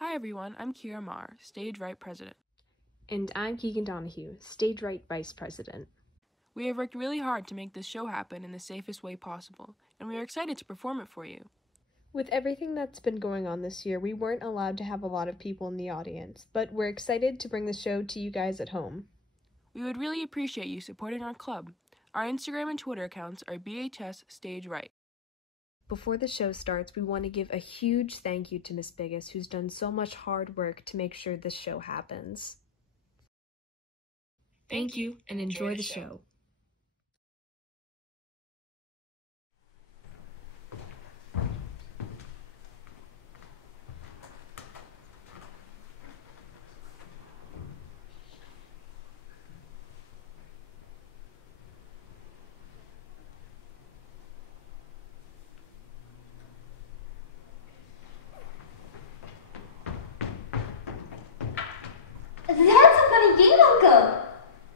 Hi everyone, I'm Kira Marr, Stage Right President. And I'm Keegan Donahue, Stage Right Vice President. We have worked really hard to make this show happen in the safest way possible, and we are excited to perform it for you. With everything that's been going on this year, we weren't allowed to have a lot of people in the audience, but we're excited to bring the show to you guys at home. We would really appreciate you supporting our club. Our Instagram and Twitter accounts are BHS Stage Right. Before the show starts, we want to give a huge thank you to Miss Biggis, who's done so much hard work to make sure this show happens. Thank you, and enjoy the show. That's a funny game, Uncle.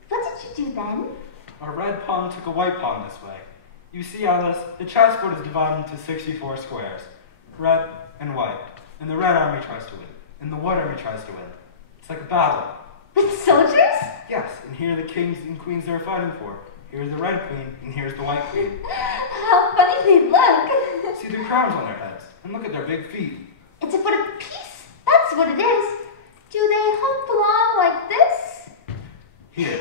What did you do then? A red pawn took a white pawn this way. You see, Alice, the chessboard is divided into 64 squares, red and white, and the red army tries to win, and the white army tries to win. It's like a battle. With soldiers? Yes, and here are the kings and queens they're fighting for. Here's the red queen, and here's the white queen. How funny they look. See their crowns on their heads, and look at their big feet. It's a foot of peace. That's what it is. Do they hump along like this? Here,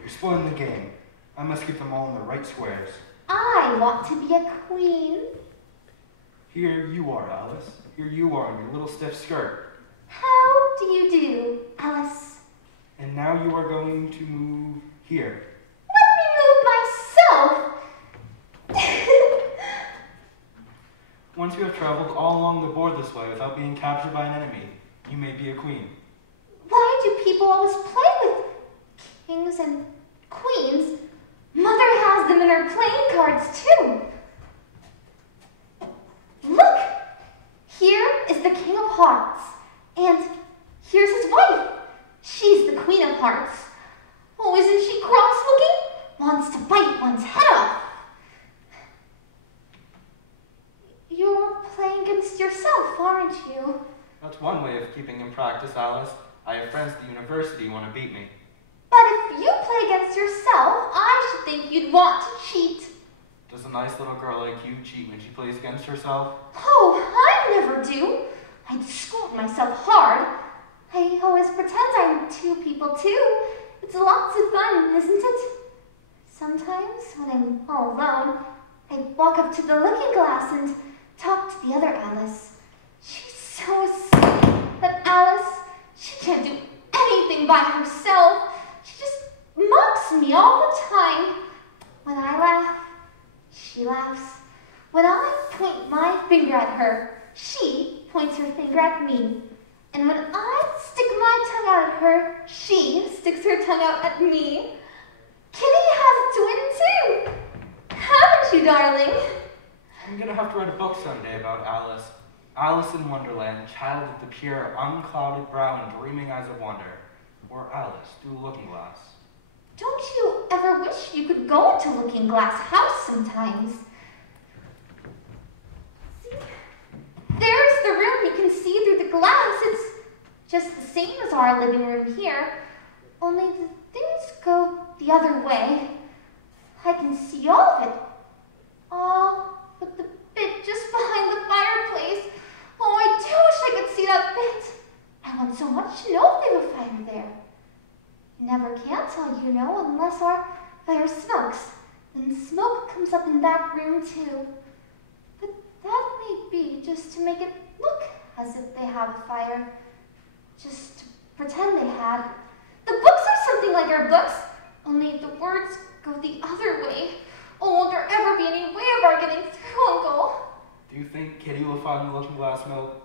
you're spoiling the game. I must keep them all in the right squares. I want to be a queen. Here you are, Alice. Here you are in your little stiff skirt. How do you do, Alice? And now you are going to move here. Let me move myself. Once you have traveled all along the board this way without being captured by an enemy, you may be a queen. Why do people always play with kings and queens? Mother has them in her playing cards, too. Look! Here is the King of Hearts, and here's his wife. She's the Queen of Hearts. Oh, isn't she cross-looking? Wants to bite one's head off. You're playing against yourself, aren't you? That's one way of keeping in practice, Alice. I have friends at the university who want to beat me. But if you play against yourself, I should think you'd want to cheat. Does a nice little girl like you cheat when she plays against herself? Oh, I never do. I'd scold myself hard. I always pretend I'm two people too. It's lots of fun, isn't it? Sometimes, when I'm all alone, I walk up to the looking glass and talk to the other Alice. She's so sweet. But Alice, she can't do anything by herself. She just mocks me all the time. When I laugh, she laughs. When I point my finger at her, she points her finger at me. And when I stick my tongue out at her, she sticks her tongue out at me. Kitty has a twin too. Haven't you, darling? I'm going to have to write a book someday about Alice. Alice in Wonderland, child with the pure, unclouded brow and dreaming eyes of wonder. Or Alice through the looking glass. Don't you ever wish you could go into Looking Glass House sometimes? See? There's the room you can see through the glass. It's just the same as our living room here, only the things go the other way. I can see all of it. All but the bit just behind the fireplace. Oh, I do wish I could see that bit. I want so much to know if they have a fire there. You never can tell, you know, unless our fire smokes. Then smoke comes up in that room, too. But that may be just to make it look as if they have a fire. Just to pretend they had. The books are something like our books, only the words go the other way. Oh, won't there ever be any way of our getting through, Uncle? Do you think Kitty will find the looking glass milk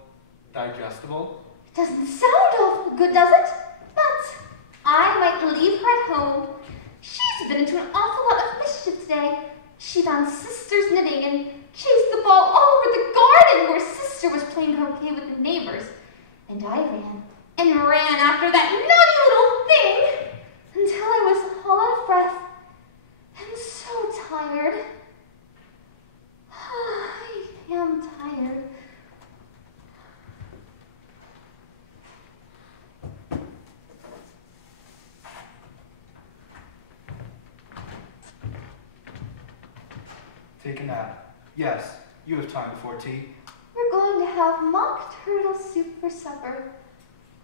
digestible? It doesn't sound awful good, does it? But I might leave her at home. She's been into an awful lot of mischief today. She found Sister's knitting and chased the ball all over the garden where Sister was playing croquet with the neighbors. And I ran and ran after that naughty little thing until I was all out of breath and so tired. I am tired. take a nap. Yes, you have time before tea. We're going to have mock turtle soup for supper.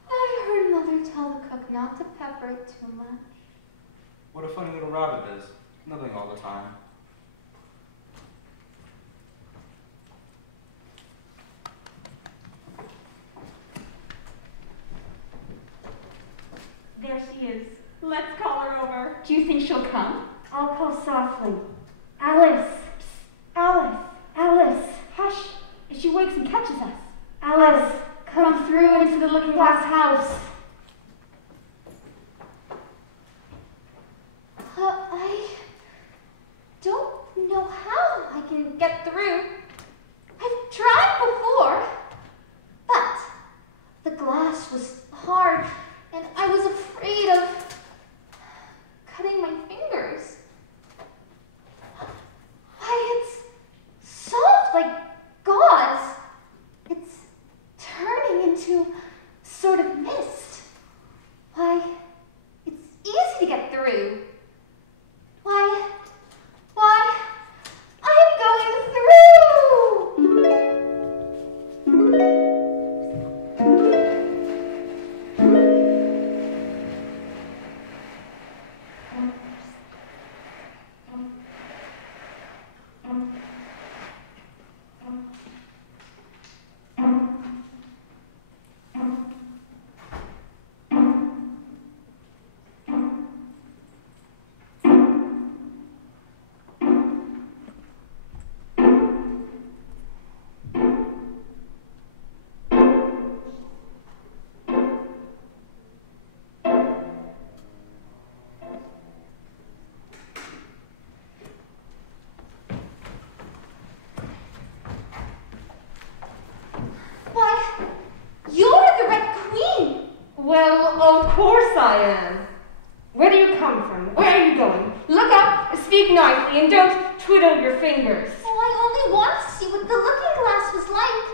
I heard Mother tell the cook not to pepper it too much. What a funny little rabbit is. Nothing all the time. There she is. Let's call her over. Do you think she'll come? I'll call softly. Alice! Psst. Alice! Alice! Hush! If she wakes and catches us. Alice! Come through into the looking glass house. I don't know how I can get through. I've tried before, but the glass was hard and I was afraid of cutting my fingers. Why, it's soft like gauze. It's turning into sort of mist. Why, it's easy to get through. Why, I'm going through! Well, of course I am. Where do you come from? Where are you going? Look up, speak nicely, and don't twiddle your fingers. Oh, I only want to see what the looking glass was like.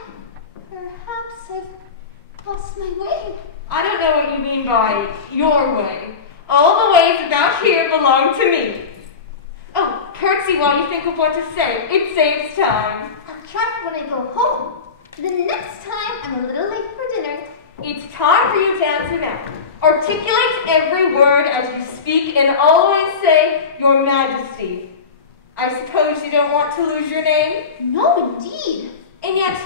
Perhaps I've lost my way. I don't know what you mean by your way. All the ways about here belong to me. Oh, curtsy while you think of what to say. It saves time. I'll try when I go home. The next time I'm a little late for dinner. It's time for you to answer now. Articulate every word as you speak and always say, Your Majesty. I suppose you don't want to lose your name? No, indeed. And yet,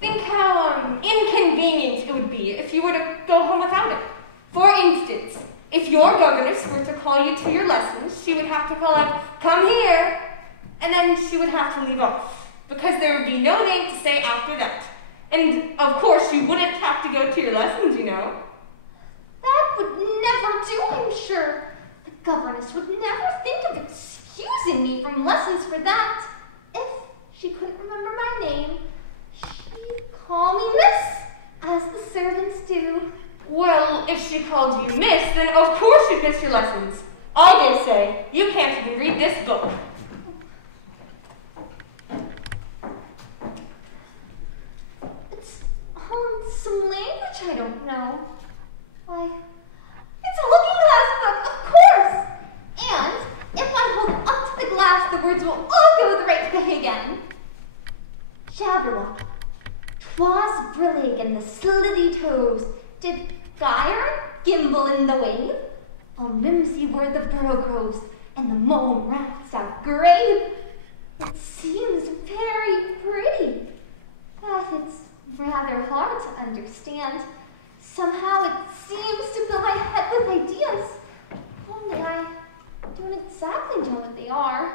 think how inconvenient it would be if you were to go home without it. For instance, if your governess were to call you to your lessons, she would have to call out, Come here, and then she would have to leave off, because there would be no name to say after that. And, of course, you wouldn't have to go to your lessons, you know. That would never do, I'm sure. The governess would never think of excusing me from lessons for that. If she couldn't remember my name, she'd call me Miss, as the servants do. Well, if she called you Miss, then of course you'd miss your lessons. I dare say, you can't even read this book. Some language I don't know. Why, it's a looking glass book, of course! And if I hold up to the glass, the words will all go the right way again. Jabberwock, 'twas brillig and the slithy toes, did gyre gimble in the wave. On mimsy were the burrow and the mome rats out grave. It seems very pretty, but it's rather hard to understand. Somehow it seems to fill my head with ideas, only I don't exactly know what they are.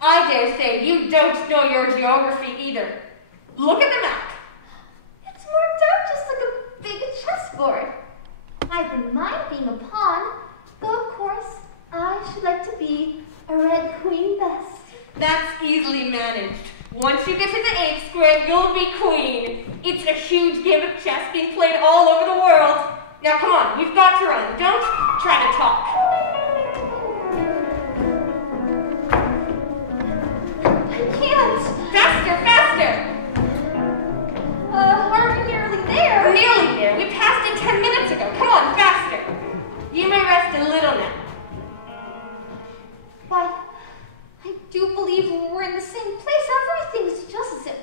I dare say you don't know your geography either. Look at the map. It's marked out just like a big chessboard. I wouldn't mind being a pawn, though of course I should like to be a red queen best. That's easily managed. Once you get to the 8th square, you'll be queen. It's a huge game of chess being played all over the world. Now come on, we've got to run. Don't try to talk. I can't. Faster, faster. Are we nearly there? We're nearly there. We passed it 10 minutes ago. Come on, faster. You may rest a little now. Why, I do believe we're in the same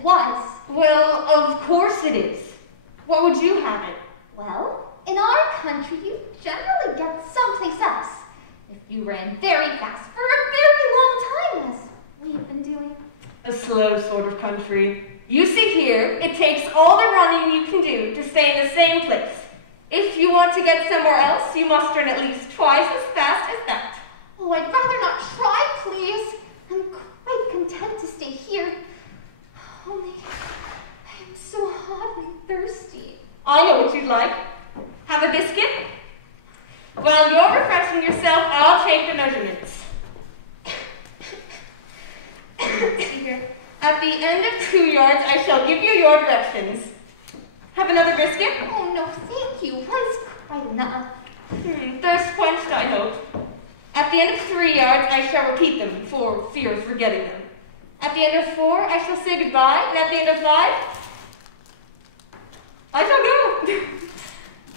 was. Well, of course it is. What would you have it? Well, in our country, you generally get someplace else. If you ran very fast for a very long time, as we've been doing. A slow sort of country. You see here, it takes all the running you can do to stay in the same place. If you want to get somewhere else, you must run at least twice as fast as that. Oh, I'd rather not try, please. I'm quite content to stay here. Only, I am so hot and thirsty. I know what you'd like. Have a biscuit? While you're refreshing yourself, I'll take the measurements. See here. At the end of 2 yards, I shall give you your directions. Have another biscuit? Oh, no, thank you. One's quite enough. Thirst quenched, I hope. At the end of 3 yards, I shall repeat them for fear of forgetting them. At the end of 4, I shall say goodbye, and at the end of 5, I shall go.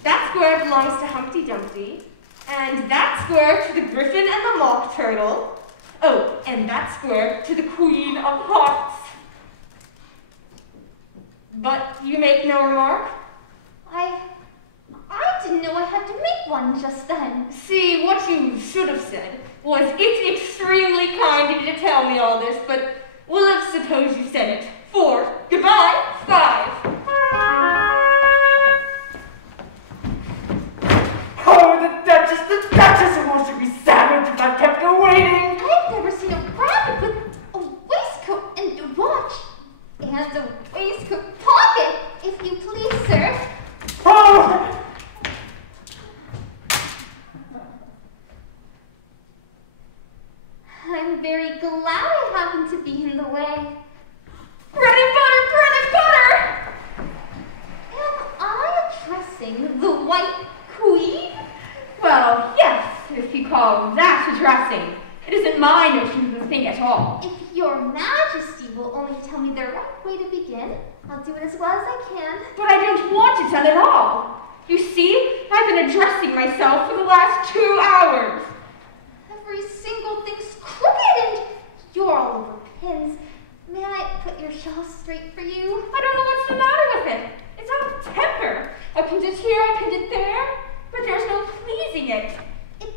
That square belongs to Humpty Dumpty, and that square to the Griffin and the Mock Turtle. Oh, and that square to the Queen of Hearts. But you make no remark? I didn't know I had to make one just then. See, what you should have said was, it's extremely kind of you to tell me all this, but we'll have suppose you said it. 4, goodbye, 5. Oh, the Duchess wants to be savage if I kept her waiting. I've never seen a rabbit with a waistcoat and a watch. And a waistcoat pocket, if you please, sir. Oh! I'm very glad I happened to be in the way. Bread and butter, bread and butter! Am I addressing the White Queen? Well, yes, if you call that addressing. It isn't my notion of the thing at all. If your Majesty will only tell me the right way to begin, I'll do it as well as I can. But I don't want it done at all. You see, I've been addressing myself for the last 2 hours. Every single thing's crooked and you're all over pins. May I put your shawl straight for you? I don't know what's the matter with it. It's out of temper. I pinned it here, I pinned it there, but there's no pleasing it. It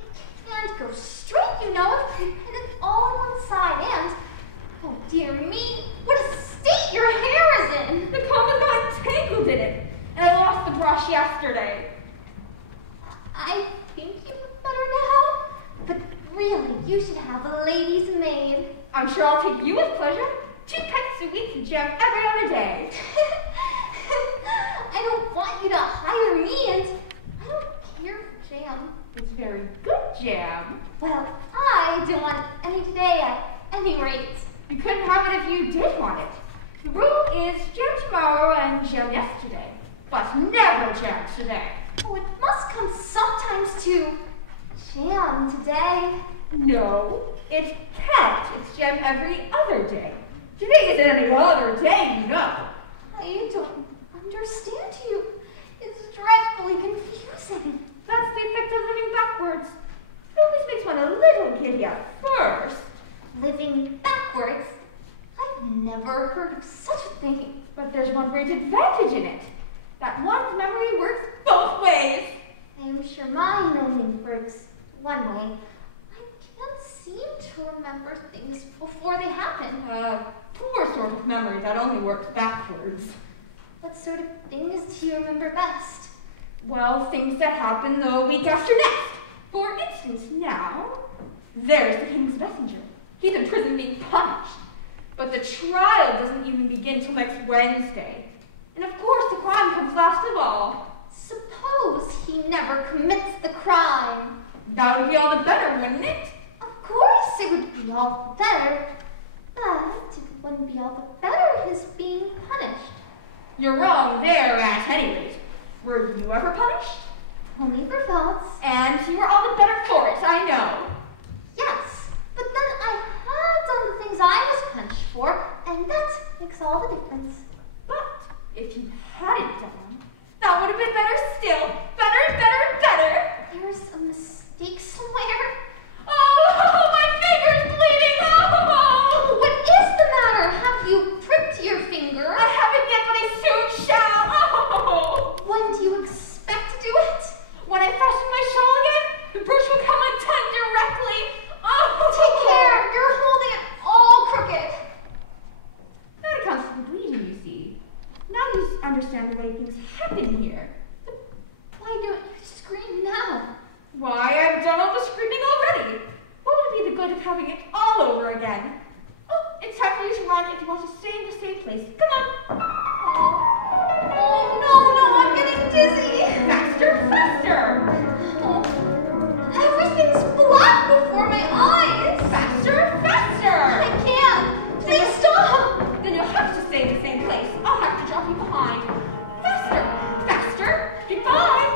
can't go straight, you know, if you pin it all on one side and, oh dear me, what a state your hair is in. The comb has got tangled in it, and I lost the brush yesterday. I think you look better now, but really, you should have a lady's maid. I'm sure I'll take you with pleasure. 2 pence a week for jam every other day. I don't want you to hire me, and I don't care for jam. It's very good jam. Well, I don't want any today at any rate. You couldn't have it if you did want it. The rule is jam tomorrow and jam yesterday, but never jam today. Oh, it must come sometimes to jam today. No, it can't. It's jam every other day. Today isn't any other day, you know. I don't understand you. It's dreadfully confusing. That's the effect of living backwards. It always makes one a little giddy at first. Living backwards? I've never heard of such a thing. But there's one great advantage in it. That one's memory works both ways. I am sure mine only works one way. I can't seem to remember things before they happen. Poor sort of memory that only works backwards. What sort of things do you remember best? Well, things that happen the week after next. For instance, now, there's the king's messenger. He's in prison being punished. But the trial doesn't even begin till next Wednesday. And of course, the crime comes last of all. Suppose he never commits the crime. That would be all the better, wouldn't it? Of course it would be all the better. But it wouldn't be all the better his being punished. You're wrong there, at any rate. Were you ever punished? Only for faults. And you were all the better for it, I know. Yes, but then I had done the things I was punished for, and that makes all the difference. But if you hadn't done them, that would have been better still. Better, better, better. There's a mistake somewhere. Oh, my finger's bleeding. Oh! What is the matter? Have you pricked your finger understand the way things happen here. Why don't you scream now? Why, I've done all the screaming already. What would be the good of having it all over again? Oh, it's time for you to run if you want to stay in the same place. Come on. Oh, no, I'm getting dizzy. Faster, faster. Oh, everything's black before my eyes. Faster, faster. I can't. Please stop. Then you'll have to stay in the same place. I'll have to drop you behind. Faster, faster. Goodbye.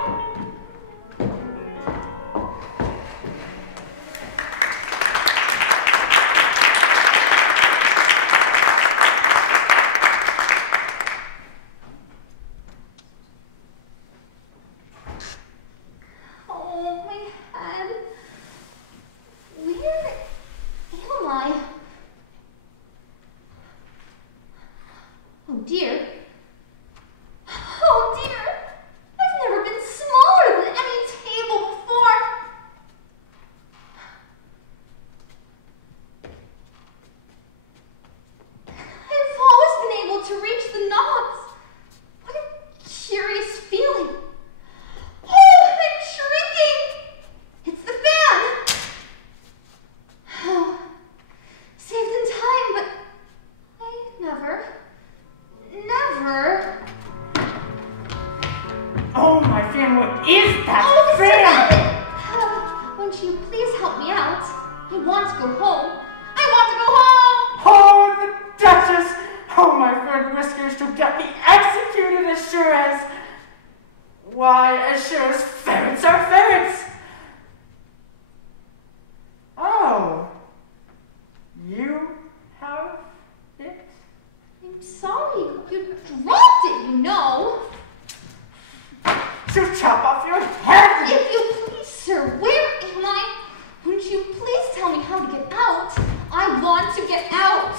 Oh, my head. Where am I? Oh, dear. Oh, dear. I've never been smaller than any table before. I've always been able to reach the knobs. What a curious feeling. Oh, I'm shrinking! It's the fan! Oh, saved in time, but I never. Oh, my fan, what is that Oh, Mr. fan? Abbott! Won't you please help me out? I want to go home. I want to go home! Oh, the Duchess! Oh, my friend Whiskers shall get me executed as sure as... Why, as sure as ferrets are ferrets! Oh. You have it? I'm sorry. You dropped it, you know. To chop off your head! If you please, sir, where am I? Won't you please tell me how to get out? I want to get out.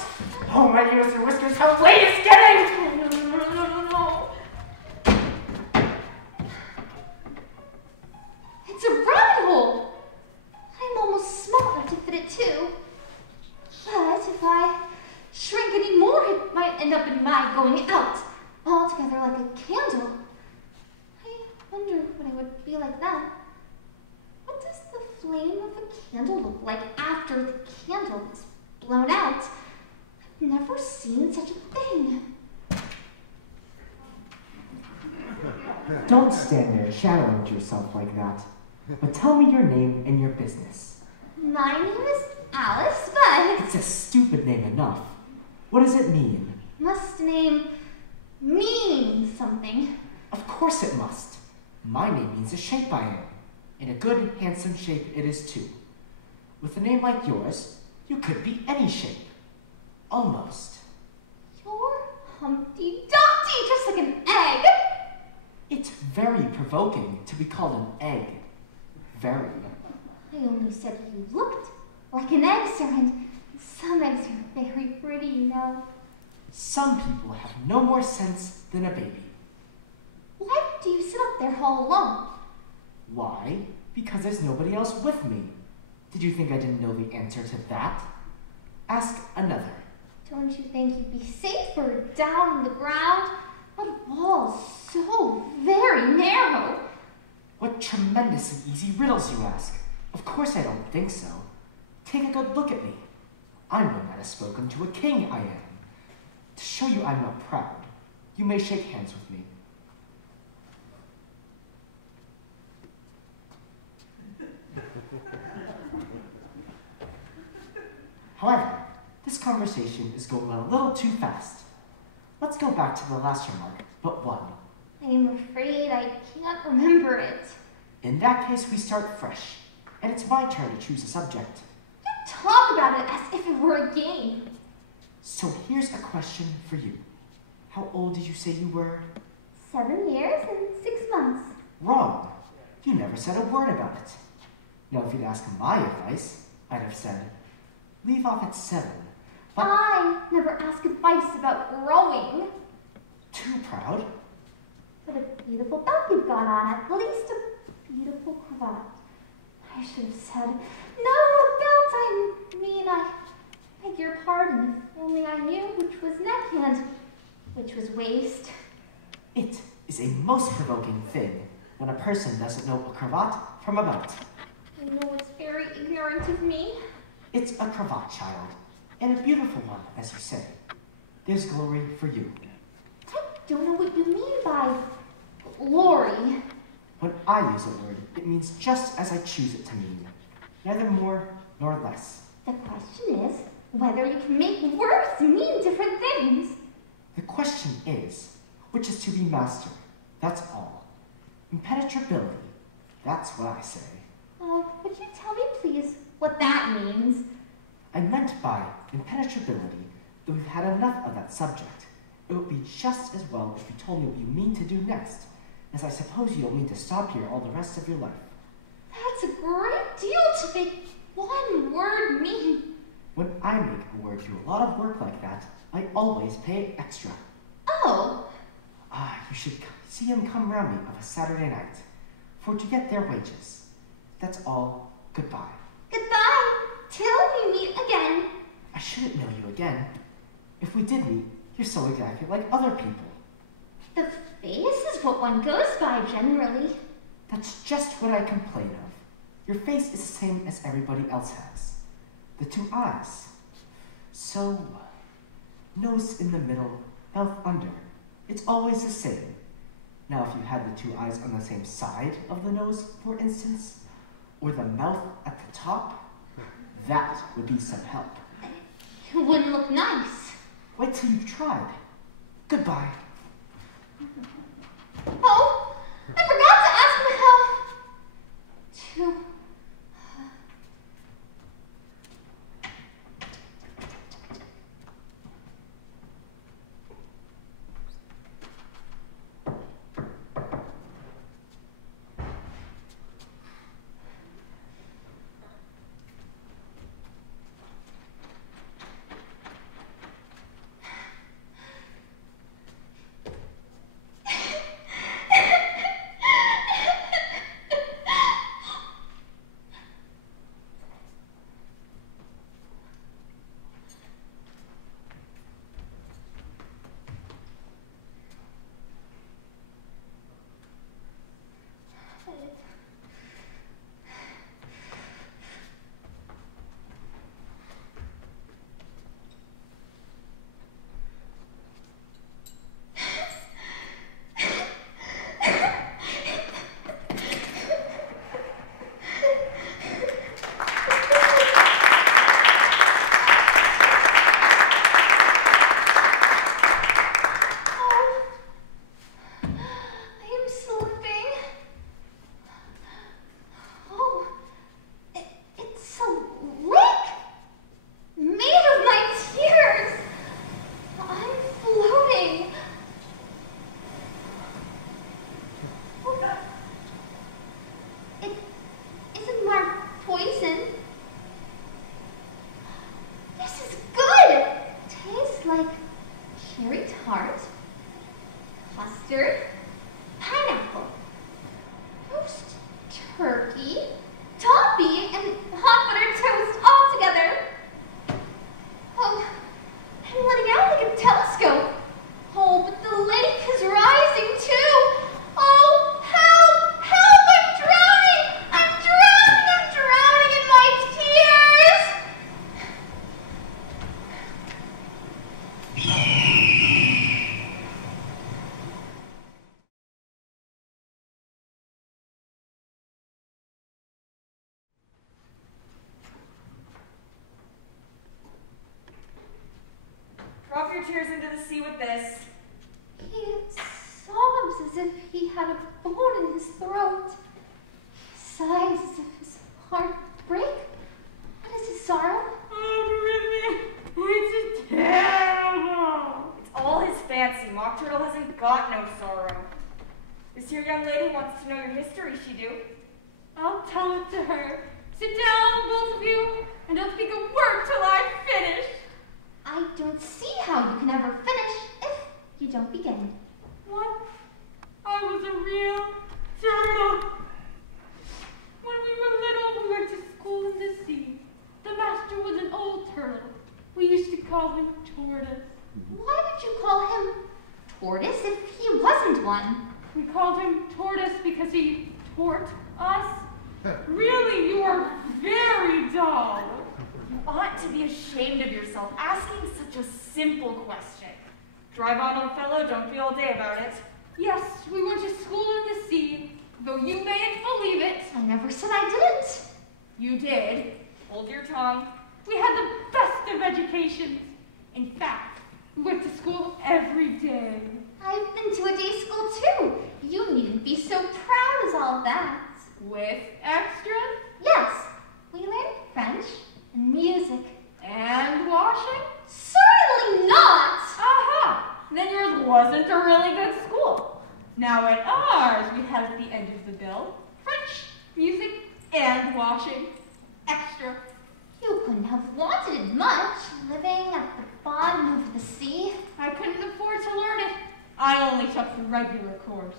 Oh, my ears and whiskers, how late it's getting! No. It's a rabbit hole. I'm almost small enough to fit it too. But if I shrink any more, it might end up in my going out, all together like a candle. I wonder what it would be like then. What does the flame of a candle look like after the candle is blown out? I've never seen such a thing. Don't stand there shadowing to yourself like that, but tell me your name and your business. My name is Alice, but It's a stupid name enough. What does it mean? must name mean something. Of course it must. My name means the shape I am. In a good, handsome shape it is too. With a name like yours, you could be any shape. Almost. You're Humpty Dumpty, just like an egg. It's very provoking to be called an egg. Very. I only said you looked like an egg, sir, and some eggs are very pretty, you know. Some people have no more sense than a baby. Why do you sit up there all alone? Why? Because there's nobody else with me. Did you think I didn't know the answer to that? Ask another. Don't you think you'd be safer down on the ground? But walls so very narrow. What tremendous and easy riddles you ask. Of course I don't think so. Take a good look at me. I'm one that has spoken to a king, I am. To show you I'm not proud, you may shake hands with me. However, this conversation is going on a little too fast. Let's go back to the last remark, but one. I'm afraid I can't remember it. In that case, we start fresh, and it's my turn to choose a subject. You talk about it as if it were a game. So here's a question for you. How old did you say you were? 7 years and 6 months. Wrong. You never said a word about it. Now, if you'd asked my advice, I'd have said, leave off at 7. But I never ask advice about growing. too proud? What a beautiful belt you've got on, at least a beautiful cravat. I should have said, no, belt, I beg your pardon, if only I knew which was neck and which was waist. It is a most provoking thing when a person doesn't know a cravat from a belt. I know it's very ignorant of me. It's a cravat, child, and a beautiful one, as you say. There's glory for you. I don't know what you mean by glory. When I use a word, it means just as I choose it to mean, neither more nor less. The question is whether you can make words mean different things. The question is, which is to be master, that's all. Impenetrability, that's what I say. Would you tell me, please, what that means? I meant by impenetrability that we've had enough of that subject. It would be just as well if you told me what you mean to do next, as I suppose you don't mean to stop here all the rest of your life. That's a great deal to make one word mean. When I make a word do a lot of work like that, I always pay extra. Oh. You should see him come round me of a Saturday night, for to get their wages. That's all. Goodbye. Goodbye, till we meet again. I shouldn't know you again. If we did meet, you're so exactly like other people. The face is what one goes by generally. That's just what I complain of. Your face is the same as everybody else has. The two eyes. So, nose in the middle, mouth under. It's always the same. Now, if you had the two eyes on the same side of the nose, for instance, or the mouth at the top, that would be some help. It wouldn't look nice. Wait till you've tried. Goodbye. Oh, I forgot to ask my help. Drop your tears into the sea with this. He sobs as if he had a bone in his throat. He sighs as if his heart would break. What is his sorrow? Oh, it's terrible. It's all his fancy. Mock Turtle hasn't got no sorrow. This here young lady wants to know your history, she do. I'll tell it to her. Sit down, both of you, and don't speak a word till I finish. I don't see how you can ever finish if you don't begin. What? I was a real turtle. When we were little, we went to school in the sea. The master was an old turtle. We used to call him Tortoise. Why would you call him tortoise if he wasn't one. We called him Tortoise because he tort us. Really, you are very dull. You ought to be ashamed of yourself asking such a simple question. Drive on, old fellow, don't be all day about it. Yes, we went to school in the sea, though you mayn't believe it. I never said I didn't. You did. Hold your tongue. We had the best of educations. In fact, we went to school every day. I've been to a day school too. You needn't be so proud as all that. With extras Yes, we learned French and music. and washing. Certainly not! Aha! Then yours wasn't a really good school. Now at ours, we had at the end of the bill, French, music, and washing. Extra. You couldn't have wanted it much, living at the bottom of the sea. I couldn't afford to learn it. I only took the regular course.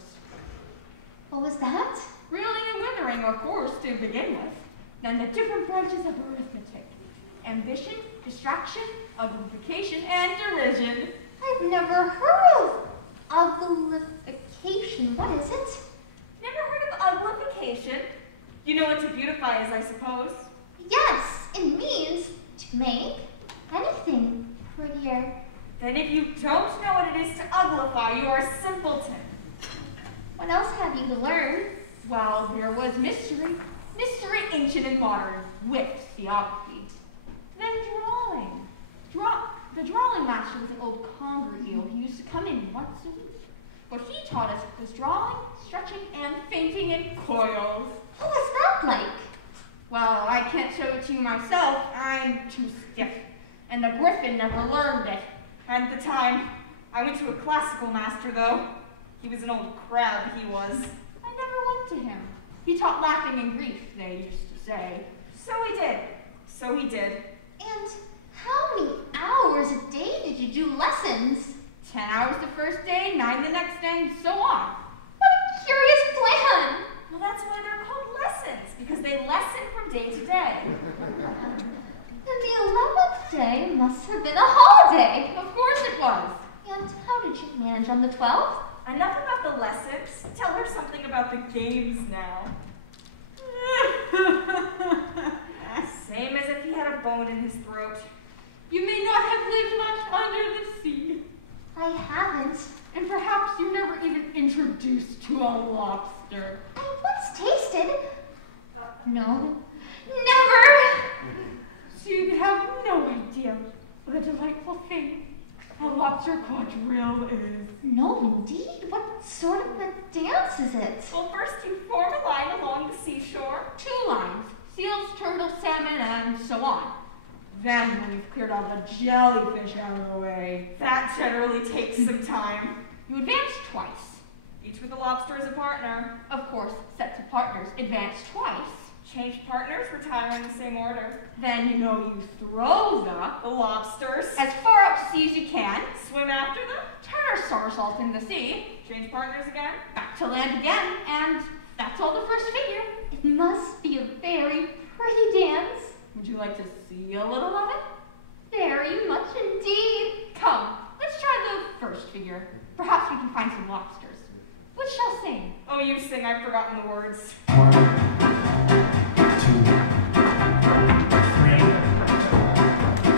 What was that? Really and withering, of course, to begin with. Then the different branches of arithmetic. Ambition, distraction, uglification, and derision. I've never heard of uglification. What is it? Never heard of uglification? You know what to beautify is, I suppose. Yes, it means to make anything prettier. Then if you don't know what it is to uglify, you are a simpleton. What else have you to learn? Well, there was mystery. Mystery ancient and modern, with theography. Then drawing. The drawing master was an old conger eel who used to come in once a week. What he taught us was drawing, stretching, and fainting in coils. What was that like? Well, I can't show it to you myself. I'm too stiff. And the griffin never learned it. At the time, I went to a classical master, though. He was an old crab, he was. I never went to him. He taught laughing and grief, they used to say. So he did. So he did. And how many hours a day did you do lessons? 10 hours the first day, 9 the next day, and so on. What a curious plan! Well, that's why they're called lessons, because they lesson from day to day. And the 11th day must have been a holiday. Of course it was. And how did you manage on the 12th? Enough about the lessons. Tell her something about the games now. Same as if he had a bone in his throat. You may not have lived much under the sea. I haven't. And perhaps you never even introduced to a lobster. I once tasted. No. Never! So you have no idea what a delightful thing a lobster quadrille is. No, indeed. What sort of a dance is it? Well, first you form a line along the seashore. 2 lines. Seals, turtles, salmon, and so on. Then, when you've cleared all the jellyfish out of the way, That generally takes some time. you advance twice. Each with a lobster as a partner. Of course, sets of partners advance twice. Change partners, retire in the same order. Then you throw The lobsters. as far out to sea as you can. Swim after them. Turn a somersault in the sea. Change partners again. Back to land again, and that's all the first figure. It must be a very pretty dance. Would you like to see a little of it? Very much indeed. Come, let's try the first figure. Perhaps we can find some lobsters. Which shall sing? Oh, you sing. I've forgotten the words. 1, 2, 3,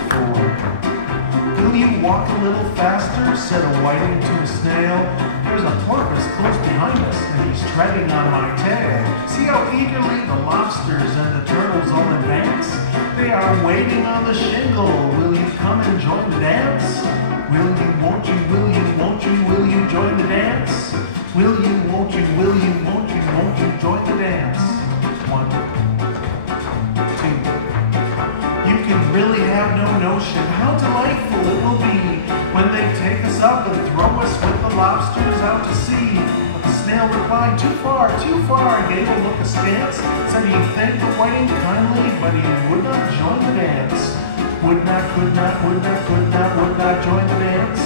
4. Will you walk a little faster? Said a whiting to a snail. There's a porpoise close behind us, and he's treading on my tail. See how eagerly the lobsters and the turtles all advance? They are waiting on the shingle. Will you come and join the dance? Will you, won't you, will you, won't you, will you join the dance? Will you, won't you, will you, won't you join the dance? 1, 2. You can really have no notion how delightful it will be when they take us up and throw us with the lobsters out to sea. But the snail replied, too far, and gave a look askance. Said he'd thank the whiting kindly, but he would not join the dance. Would not, could not, would not, could not, would not join the dance.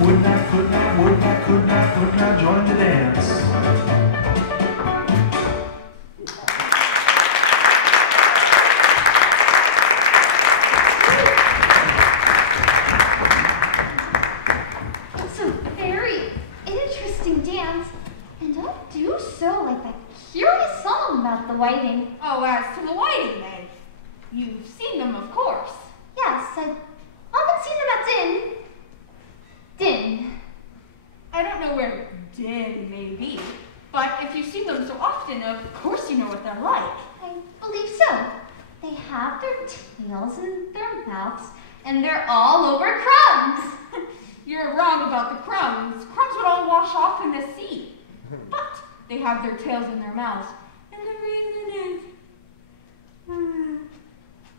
Would not, could not, would not, could not join the dance. It's a very interesting dance, and I do so like that curious song about the whiting. Oh, as to the whiting, then. You've seen them, of course. Yes, I've often seen them at Din. I don't know where Din may be, but if you've seen them so often, of course you know what they're like. I believe so. They have their tails and their mouths, and they're all over crumbs. You're wrong about the crumbs. Crumbs would all wash off in the sea. But they have their tails in their mouths. And the reason is...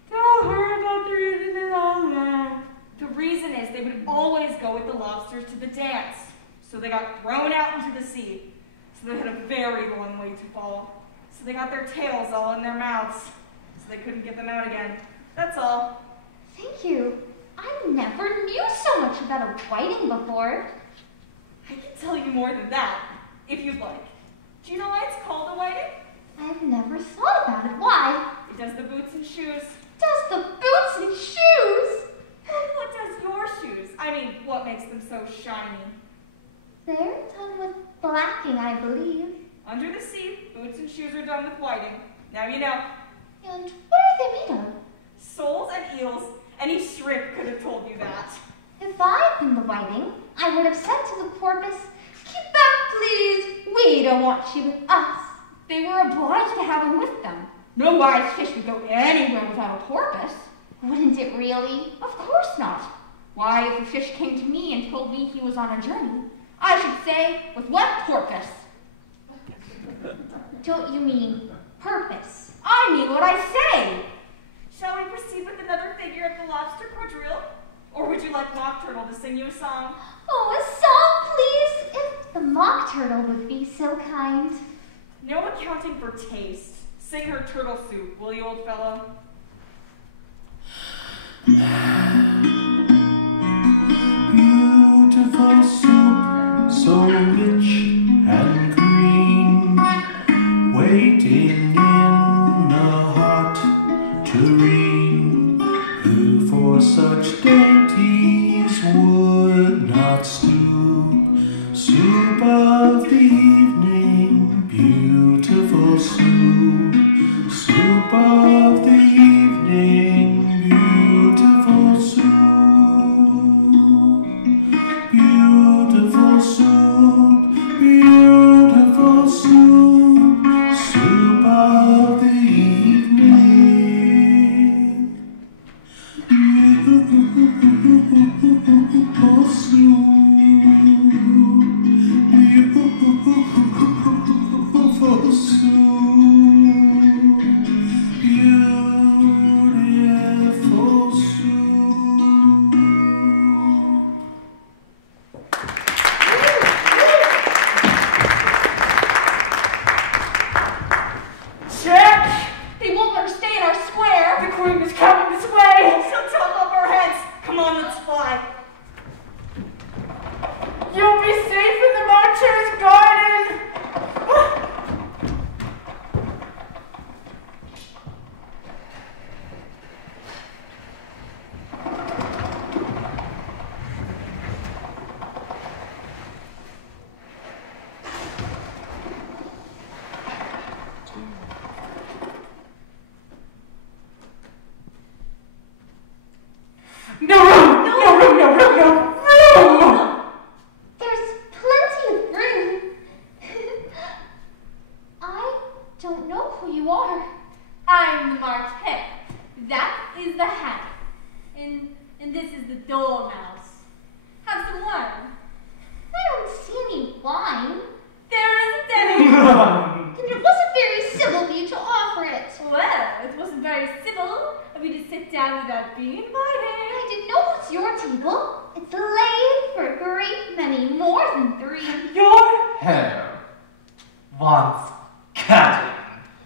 Tell her about the reason and all that. The reason is they would always go with the lobsters to the dance. So they got thrown out into the sea. So they had a very long way to fall. So they got their tails all in their mouths. So they couldn't get them out again. That's all. Thank you. I never knew so much about a whiting before. I can tell you more than that, if you'd like. Do you know why it's called a whiting? I've never thought about it. Why? It does the boots and shoes. Does the boots and shoes? What does your shoes? I mean, what makes them so shiny? They're done with blacking, I believe. Under the sea, boots and shoes are done with whiting. Now you know. And what are they made of? Soles and eels. Any shrimp could have told you that. If I'd been the whiting, I would have said to the porpoise, "Keep back, please. We don't want you with us." They were obliged to have him with them. No wise fish would go anywhere without a porpoise. Wouldn't it really? Of course not. Why, if a fish came to me and told me he was on a journey, I should say, with what porpoise? Don't you mean purpose? I mean what I say. Shall we proceed with another figure of the lobster quadrille? Or would you like Mock Turtle to sing you a song? Oh, a song, please, if the Mock Turtle would be so kind. No accounting for taste. Sing her turtle soup, will you, old fellow? Beautiful soup, so rich and green, waiting in the hot tureen. Who for such dainties would not stoop? Soup of the evening, beautiful soup. Soup of the evening, beautiful soup. Beautiful soup, beautiful soup. Soup of the evening. Beautiful soup. Beautiful soup. Beautiful soup. Check! They won't let her stay in our square. The queen is coming this way! So top up our heads. Come on, let's fly. You'll be safe in the Marcher's garden! No room! No room! No room! No room! There's plenty of room. I don't know who you are. I'm the March Hare. That is the hat. And this is the dormouse. Have some wine. I don't see any wine. There isn't any. And it wasn't very civil of you to offer it. Well, it wasn't very civil of you to sit down without being invited. I didn't know it's your table. It's laid for a great many more than 3. Your hair wants cutting.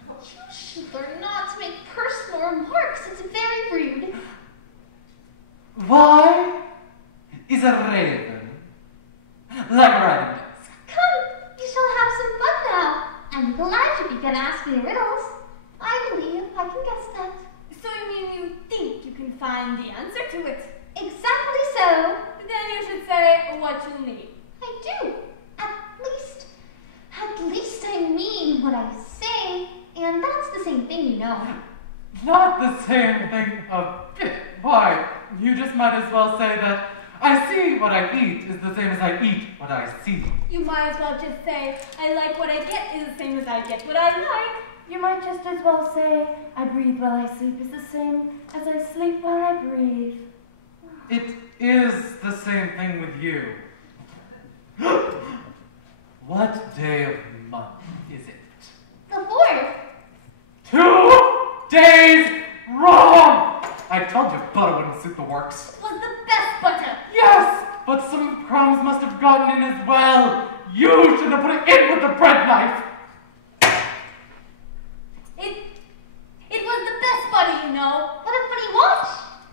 You should learn not to make personal remarks. It's very rude. Why is a raven like riding ducks? Come, you shall have some fun now. I'm glad you began asking riddles. I believe I can guess that. So you mean you think you can find the answer to it? Exactly so. Then you should say what you need. I do. At what I say, and that's the same thing, you know. Not the same thing a bit. Why, you just might as well say that I see what I eat is the same as I eat what I see. You might as well just say, I like what I get is the same as I get what I like. You might just as well say, I breathe while I sleep is the same as I sleep while I breathe. It is the same thing with you. What day of month is it? The 4th. 2 days wrong! I told you butter wouldn't suit the works. Was the best butter. Yes, but some crumbs must have gotten in as well. You should have put it in with the bread knife. It was the best butter, you know. What a funny watch.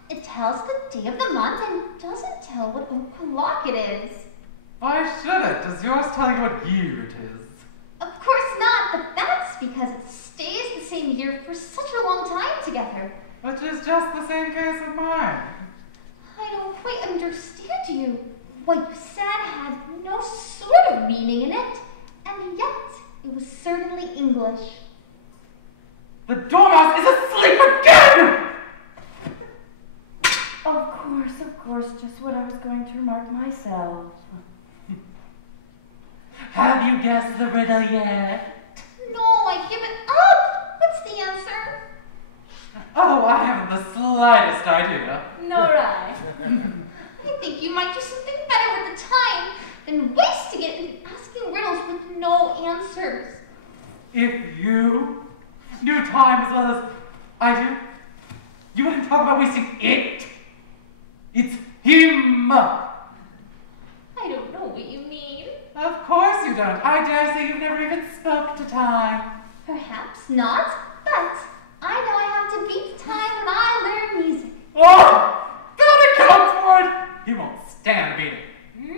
It tells the day of the month and doesn't tell what o'clock it is. Why should it? Does yours tell you what year it is? Of course not, but that's because it stays the same year for such a long time together. Which is just the same case with mine. I don't quite understand you. What you said had no sort of meaning in it, and yet it was certainly English. The dormouse is asleep again! Of course, just what I was going to remark myself. Have you guessed the riddle yet? No, I give it up. What's the answer? Oh, I haven't the slightest idea. Nor I. I think you might do something better with the time than wasting it in asking riddles with no answers. If you knew time as well as I do, you wouldn't talk about wasting it. It's him. I don't know what you mean. Of course you don't. I dare say you've never even spoke to time. Perhaps not, but I know I have to beat time when I learn music. Oh! That accounts for it! He won't stand beating.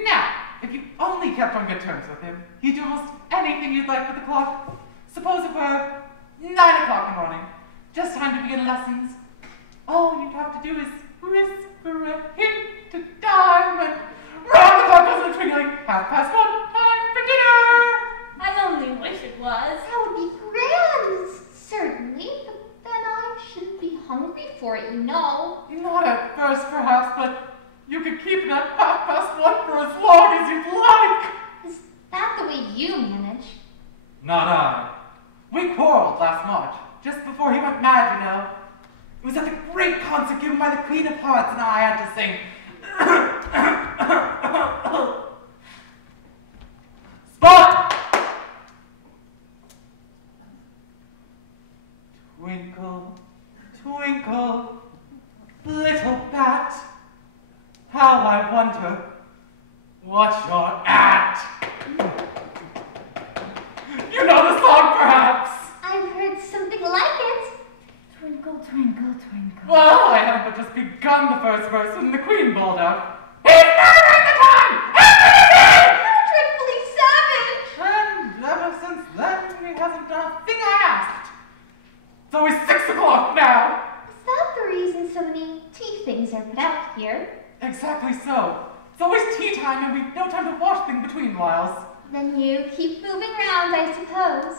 Now, if you only kept on good terms with him, he'd do almost anything you'd like with the clock. Suppose it were 9 o'clock in the morning. Just time to begin lessons. All you'd have to do is whisper a hint to time and round the clock goes the twinkling. 1:30, time for dinner! I only wish it was. That would be grand, certainly, but then I shouldn't be hungry for it, you know. Not at first, perhaps, but you could keep it at 1:30 for as long as you'd like. Is that the way you manage? Not I. We quarreled last March, just before he went mad, you know. It was at the great concert given by the Queen of Hearts, and I had to sing. Spot! Twinkle, twinkle, little bat, how I wonder what you're at. You know the song, perhaps? I've heard something like it. Twinkle, twinkle, twinkle. Well, I hadn't but just begun the first verse when the Queen bawled out, "He's murdering the time! Everything!" You're dreadfully savage. And ever since then, he hasn't done a thing I asked. It's always 6 o'clock now. Is that the reason so many tea things are put out here? Exactly so. It's always tea time and we've no time to wash things between whiles. Then you keep moving around, I suppose.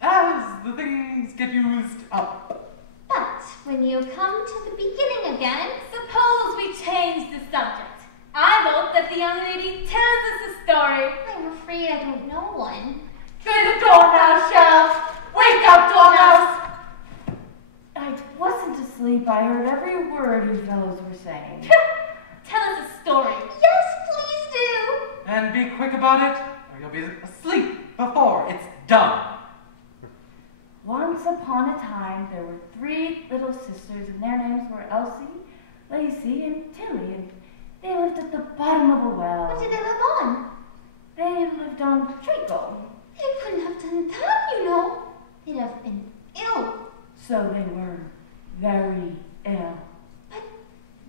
As the things get used up. But when you come to the beginning again, Suppose we change the subject. I vote that the young lady tells us a story. I'm afraid I don't know one. Play the dormouse show. Wake up, dormouse. I wasn't asleep. I heard every word you fellows were saying. Tell us a story. Yes, please do. And be quick about it, or you'll be asleep before it's done. Once upon a time, there were 3 little sisters, and their names were Elsie, Lacey, and Tilly, and they lived at the bottom of a well. What did they live on? They lived on treacle, They couldn't have done that, you know. They'd have been ill. so they were very ill. But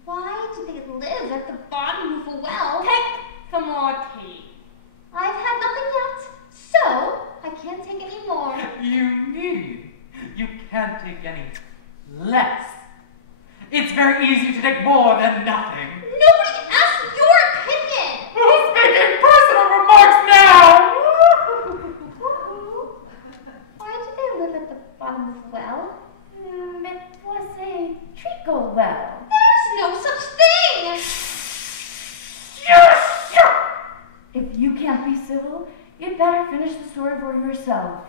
why did they live at the bottom of a well? Take some more tea. I've had nothing yet, so I can't take any more. You can't take any less. It's very easy to take more than nothing. Nobody asked your opinion. Who's making personal remarks now? Are can't be civil. You'd better finish the story for yourself.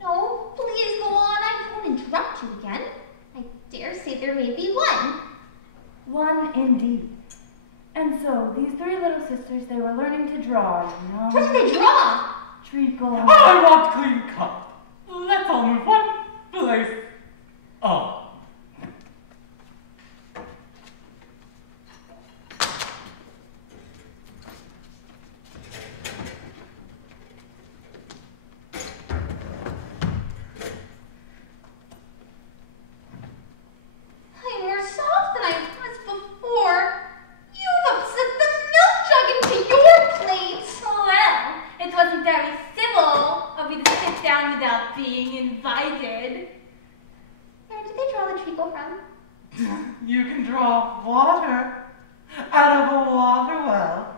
No, please go on. I won't interrupt you again. I dare say there may be one. One indeed. And so, these three little sisters, they were learning to draw, you know? What do they draw? Treacle. I want clean cut. Let's all move one place. Oh. I'm more soft than I was before. You've upset the milk jug into your plate. Oh, well, it wasn't very civil of me to sit down without being invited. Where did they draw the treacle from? You can draw water out of a water well.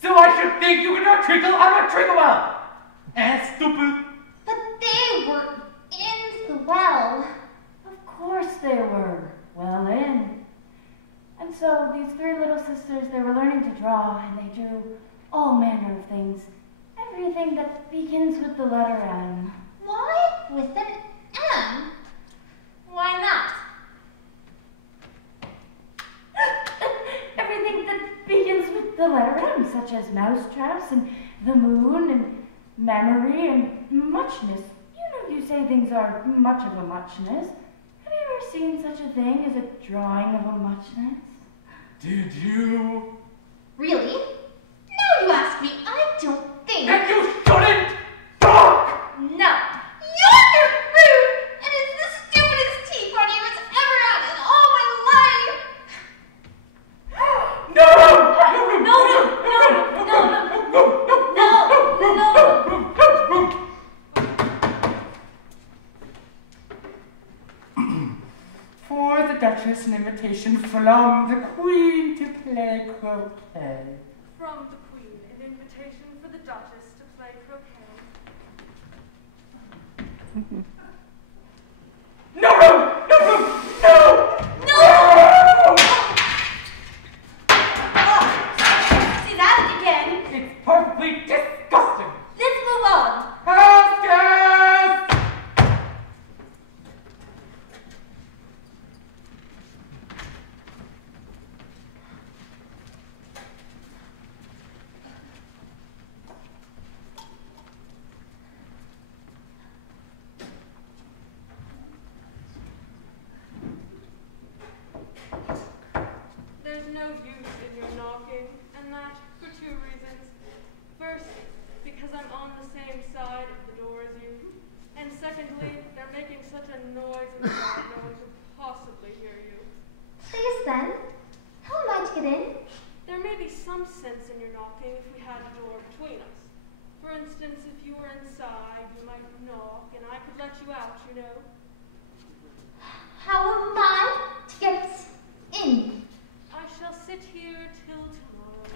So I should think you can draw treacle out of a treacle well. Stupid. But they were in the well. Of course they were. Well in. And so, these three little sisters, they were learning to draw, and they drew all manner of things. Everything that begins with the letter M. Why with an M? Why not? Everything that begins with the letter M, such as mousetraps and the moon and memory and muchness. You know you say things are much of a muchness. Have you ever seen such a thing as a drawing of a muchness? Did you? Really? Now you ask me, I don't think. And you shouldn't talk! No. You're rude, and it's the stupidest tea party I was ever at in all my life. No! For the Duchess, an invitation from the Queen to play croquet. From the Queen, an invitation for the Duchess to play croquet. No! She's at it again. It's perfectly disgusting. Let's move on. Hostess! There's no use in your knocking, and that for two reasons. First, because I'm on the same side of the door as you, and secondly, they're making such a noise inside no one could possibly hear you. Please then, how am I to get in? There may be some sense in your knocking if we had a door between us. For instance, if you were inside, you might knock, and I could let you out, you know. How am I to get in? I shall sit here till tomorrow.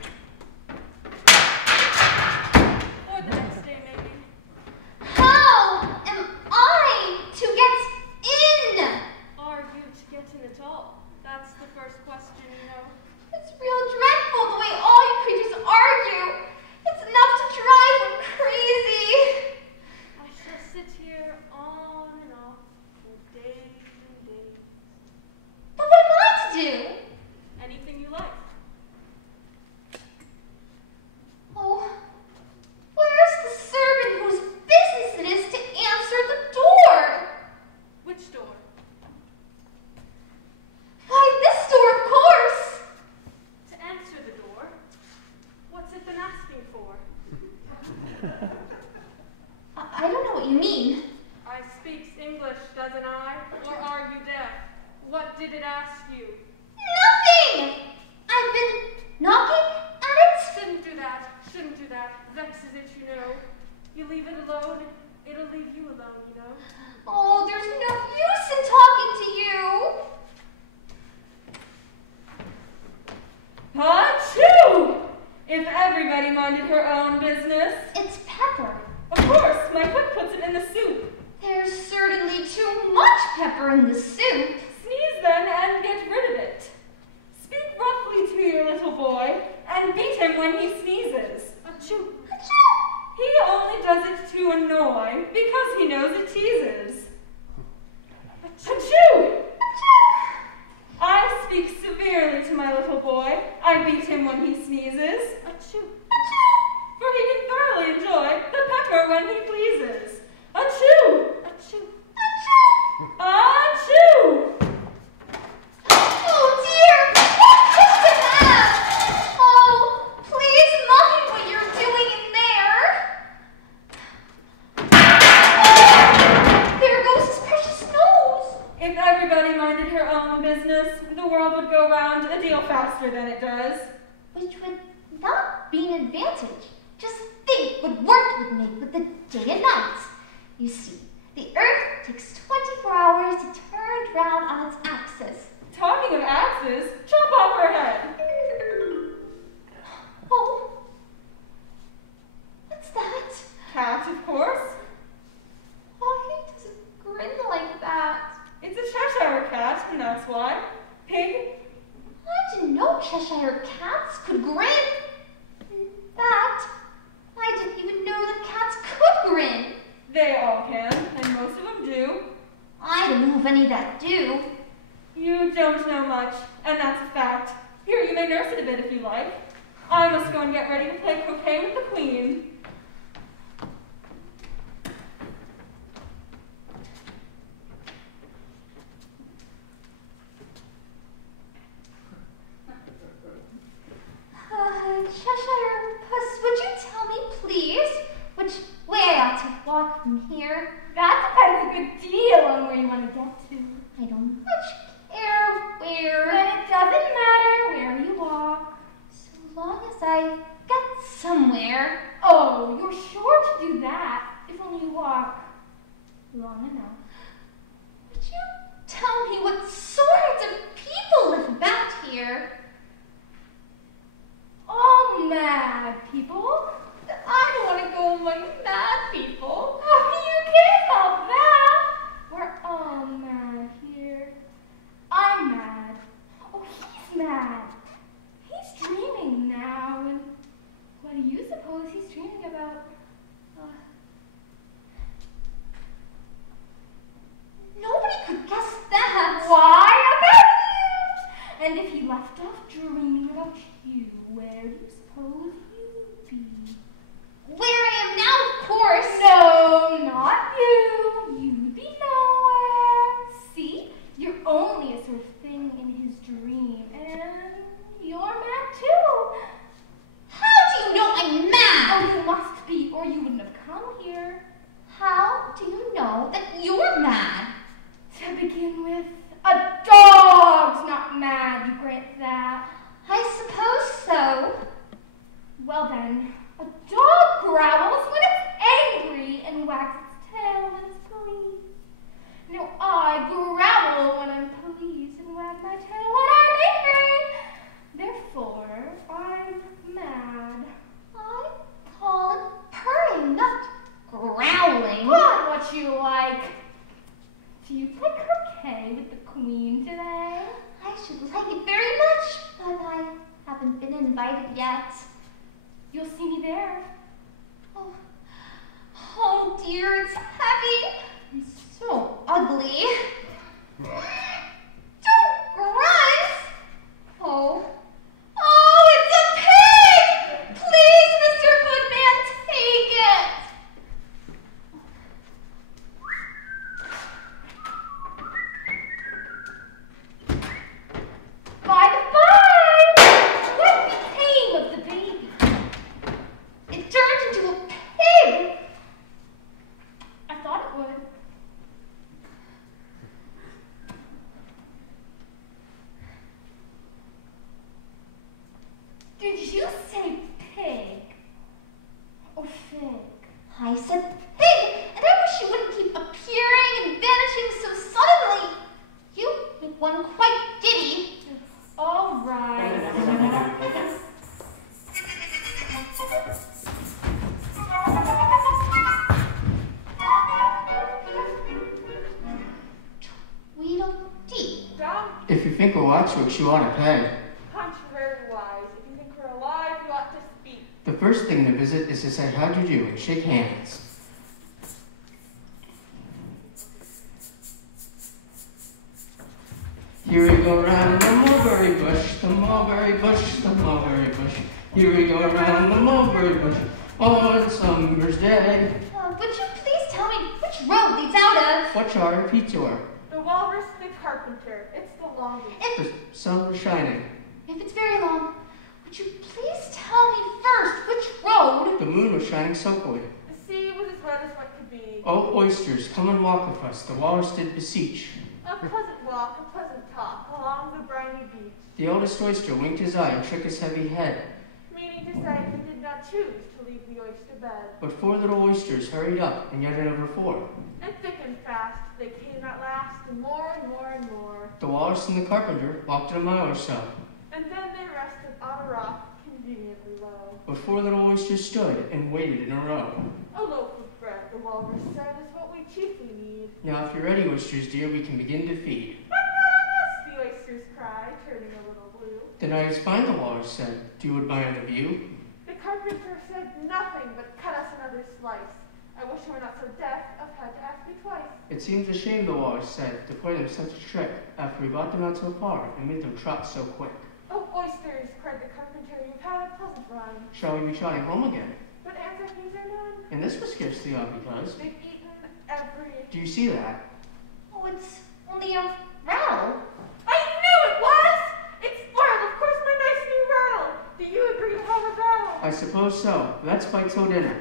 Or the next day, maybe. How am I to get in? Are you to get in at all? That's the first question, you know. It's real dreadful the way all you creatures argue. It's enough to drive me crazy. I shall sit here on and off for days and days. But what am I to do? Anything you like. Oh, where's the servant whose business it is to answer the door? Which door? Why, this door, of course. To answer the door? What's it been asking for? I don't know what you mean. I speaks English, doesn't I? Or are you deaf? What did it ask you? Nothing! I've been knocking at it. Shouldn't do that. Shouldn't do that. Vexes it, you know. You leave it alone, it'll leave you alone, you know. Oh, there's no use in talking to you. Achoo! If everybody minded her own business. It's pepper. Of course, my cook puts it in the soup. There's certainly too much pepper in the soup. Sneeze then and get rid of it. Speak roughly to your little boy and beat him when he sneezes. Achoo. Achoo! He only does it to annoy because he knows it teases. Achoo! I speak severely to my little boy. I beat him when he sneezes. Achoo! For he can thoroughly enjoy the pepper when he pleases. Achoo! Achoo! Achoo! Oh dear! What is that? Oh, please, mind what you're doing in there. Oh, there goes his precious nose. If everybody minded her own business, the world would go round a deal faster than it does. Which would not be an advantage. Just think what work would make with the day and night. You see, the Earth takes 24 hours to turn round on its axis. Talking of axes, chop off her head. Oh, what's that? Cat, of course. Why does it grin like that? It's a Cheshire cat, and that's why. Pig? I didn't know Cheshire cats could grin. In fact, I didn't even know that cats could grin. They all can, and most of them do. I don't know of any that do. You don't know much, and that's a fact. Here, you may nurse it a bit if you like. I must go and get ready to play croquet with the Queen. Cheshire Puss, would you tell me, please, which way I ought to walk from here? That depends a good deal on where you want to get to. I don't much care where. Then it doesn't matter where you walk. So long as I get somewhere. Oh, you're sure to do that if only you walk long enough. Would you tell me what sorts of people live about here? All mad people. I don't want to go among mad people. Oh, you can't help that. We're all mad here. I'm mad. Oh, he's mad. He's dreaming now, and what do you suppose he's dreaming about? Nobody could guess that. Why, about you? And if he left off dreaming about you, where do you suppose you'd be? Where I am now, of course. No, not you. You'd be nowhere. See, you're only a sort of thing in his dream, and you're mad too. How do you know I'm mad? Oh, you must be, or you wouldn't have come here. How do you know that you're mad? To begin with, a dog's not mad, you grant that. I suppose so. Well then, a dog growls when it's angry and wags its tail when it's pleased. Now I growl when I'm pleased and wag my tail when I'm angry. Therefore, I'm mad. I call it purring, not growling. Call it what you like. Do you play croquet with the Queen today? I should like it very much, but I haven't been invited yet. You'll see me there. Oh dear, it's heavy and so ugly. Don't grunt! Oh, it's a pig! Please, Mr. Goodman, take it! By the by, what became of the baby? It turned into a pig! I thought it would. Did you say pig or fig? I said pig, and I wish you wouldn't keep appearing and vanishing so suddenly. You make one quite giddy. All right. Tweedledee. If you think we'll watch what you want to pay. Contrariwise, if you think we're alive, you ought to speak. The first thing to visit is to say how do you do and shake hands. Here we go round the mulberry bush, the mulberry bush, the mulberry bush. Here we go round the mulberry bush on a summer's day. Would you please tell me which road leads out of? What shall I repeat to her? The walrus, the carpenter. It's the longest. The sun was shining. If it's very long, would you please tell me first which road? The moon was shining sulkily. The sea was as red as what could be. Oh, oysters, come and walk with us. The walrus did beseech. A pleasant walk, a pleasant talk along the briny beach. The eldest oyster winked his eye and shook his heavy head. Meaning to say he did not choose to leave the oyster bed. But 4 little oysters hurried up, and yet another 4. And thick and fast, they came at last, and more and more and more. The walrus and the carpenter walked a mile or so. And then they rested on a rock, conveniently low. But 4 little oysters stood and waited in a row. A loaf of bread, the walrus said, is what we chiefly need. Now, if you're ready, oysters dear, we can begin to feed. The oysters cried, turning a little blue. The night is fine, the walrus said. Do you admire the view? The carpenter said nothing but cut us another slice. I wish I were not so deaf, I've had to ask you twice. It seems a shame, the walrus said, to play them such a trick, after we got them out so far and made them trot so quick. Oh, oysters, cried the carpenter, you've had a pleasant run. Shall we be trotting home again? But answer is there none. And this was scarcely odd because... They've eaten every... Do you see that? Oh, it's only a rattle. I knew it was! It's spoiled, of course, my nice new rattle. Do you agree to have a battle? I suppose so. Let's fight till dinner.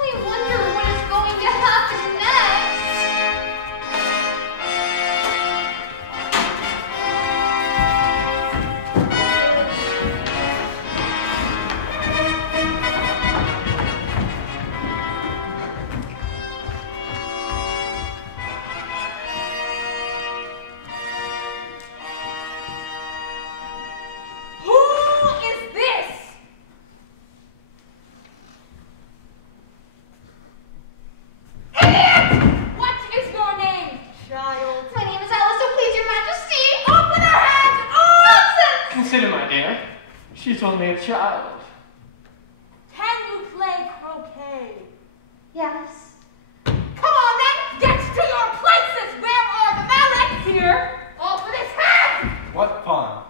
I wonder what is going to happen next. She's only a child. Can you play croquet? Yes. Come on then, get to your places! Where are the mallets? Here, all for this hat! What fun?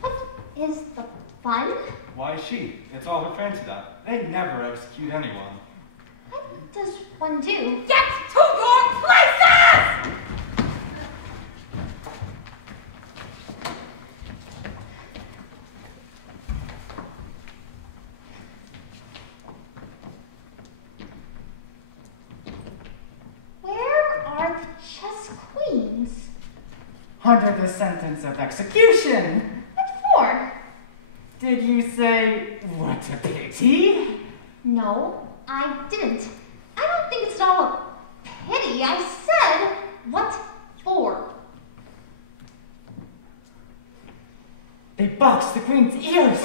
What is the fun? Why, she. It's all her fancy that. They never execute anyone. What does one do? Get to your places! Under the sentence of execution. What for? Did you say, what a pity? No, I didn't. I don't think it's at all a pity. I said, what for? They boxed the queen's ears.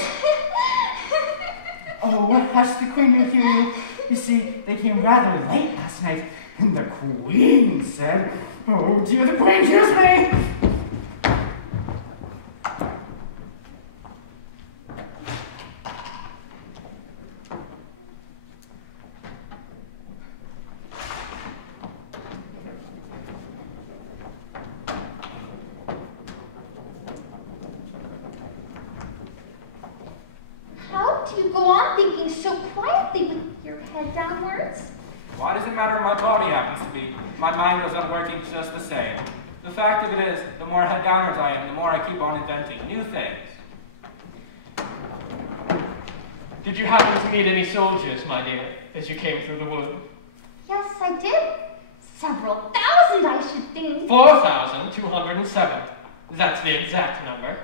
Oh, hush, the queen will hear you. You see, they came rather late last night, and the queen said, oh dear, the queen hears me. How do you go on thinking so quietly with your head downwards? Why does it matter what my body happens to be? My mind goes on working just the same. The fact of it is, the more head downwards I am, the more I keep on inventing new things. Did you happen to meet any soldiers, my dear, as you came through the wood? Yes, I did. Several thousand, I should think. 4,207. That's the exact number.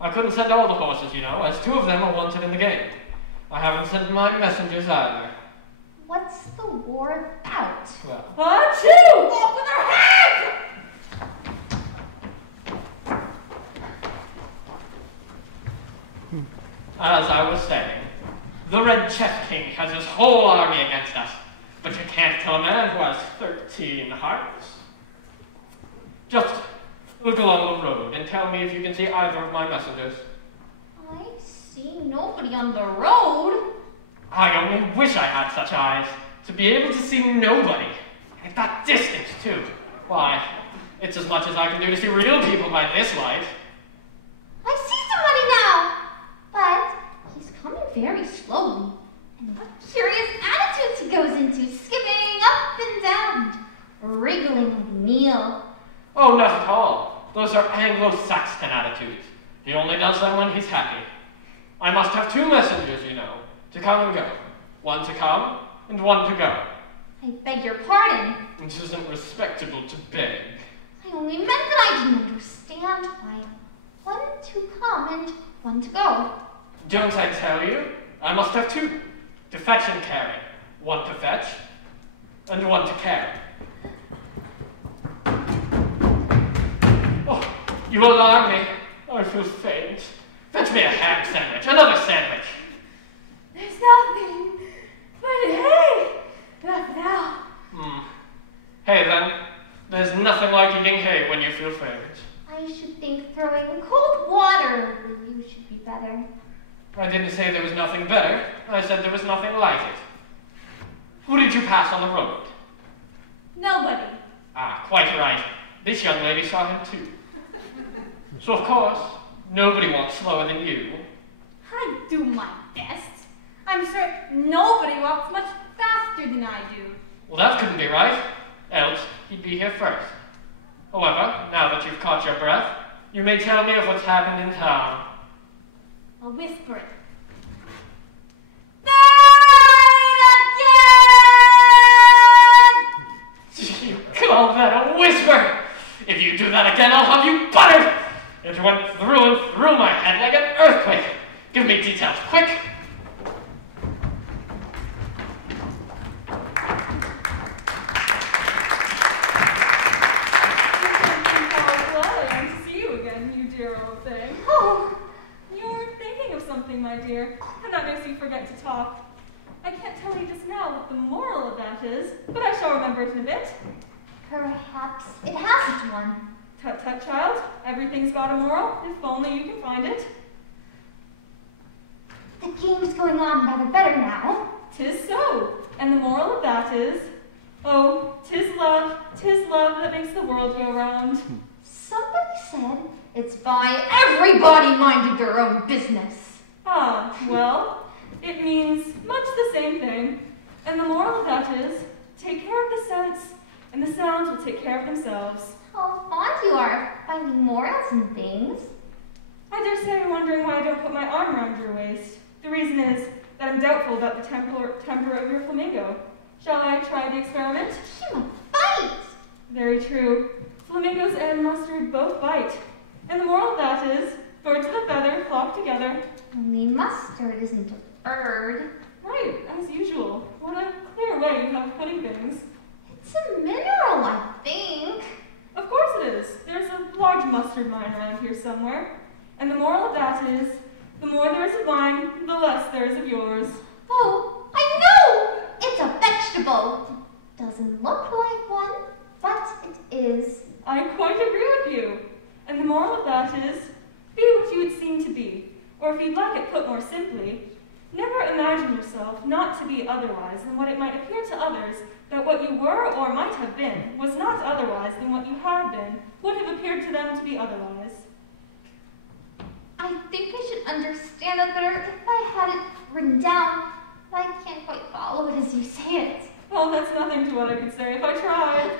I couldn't send all the horses, you know, as 2 of them are wanted in the game. I haven't sent my messengers either. What's the war about? Well, Achoo! Off with her head! as I was saying, the Red Chef King has his whole army against us, but you can't kill a man who has 13 hearts. Just look along the road and tell me if you can see either of my messengers. I see nobody on the road. I only wish I had such eyes, to be able to see nobody. At that distance, too. Why, it's as much as I can do to see real people by this light. I see somebody now, but he's coming very slowly. And what curious attitudes he goes into, skipping up and down, wriggling like Neil. Oh, not at all. Those are Anglo-Saxon attitudes. He only does them when he's happy. I must have two messengers, you know, to come and go. One to come, and one to go. I beg your pardon. It isn't respectable to beg. I only meant that I didn't understand why one to come and one to go. Don't I tell you? I must have two. To fetch and carry. One to fetch, and one to carry. Oh, you alarm me. I feel faint. Fetch me a ham sandwich, another sandwich. There's nothing but hay left now. Hay, then. There's nothing like eating hay when you feel faint. I should think throwing cold water over you should be better. I didn't say there was nothing better. I said there was nothing like it. Who did you pass on the road? Nobody. Ah, quite right. This young lady saw him too. So, of course, nobody walks slower than you. I do my best. I'm sure nobody walks much faster than I do. Well, that couldn't be right. Else, he'd be here first. However, now that you've caught your breath, you may tell me of what's happened in town. I'll whisper it. You call that a whisper? If you do that again, I'll have you buttered! It went through and through my head like an earthquake. Give me details, quick! My dear, and that makes you forget to talk. I can't tell you just now what the moral of that is, but I shall remember it in a bit. Perhaps it hasn't one. Tut tut, child. Everything's got a moral, if only you can find it. The game's going on rather better now. 'Tis so, and the moral of that is, oh, 'tis love that makes the world go round. Somebody said it's by everybody minding their own business. Ah, well, it means much the same thing. And the moral of that is, take care of the sense, and the sounds will take care of themselves. How fond you are of finding morals in things. I dare say you're wondering why I don't put my arm around your waist. The reason is that I'm doubtful about the temper of your flamingo. Shall I try the experiment? She might bite. Very true. Flamingos and mustard both bite. And the moral of that is, birds of a feather flock together. Only mustard isn't a bird. Right, as usual. What a clear way you have of putting things. It's a mineral, I think. Of course it is. There's a large mustard mine around here somewhere. And the moral of that is, the more there is of mine, the less there is of yours. Oh, I know! It's a vegetable. Doesn't look like one, but it is. I quite agree with you. And the moral of that is, be what you would seem to be. Or if you'd like it put more simply, never imagine yourself not to be otherwise than what it might appear to others that what you were or might have been was not otherwise than what you had been would have appeared to them to be otherwise. I think I should understand it better if I had it written down, but I can't quite follow it as you say it. Oh, that's nothing to what I could say if I tried.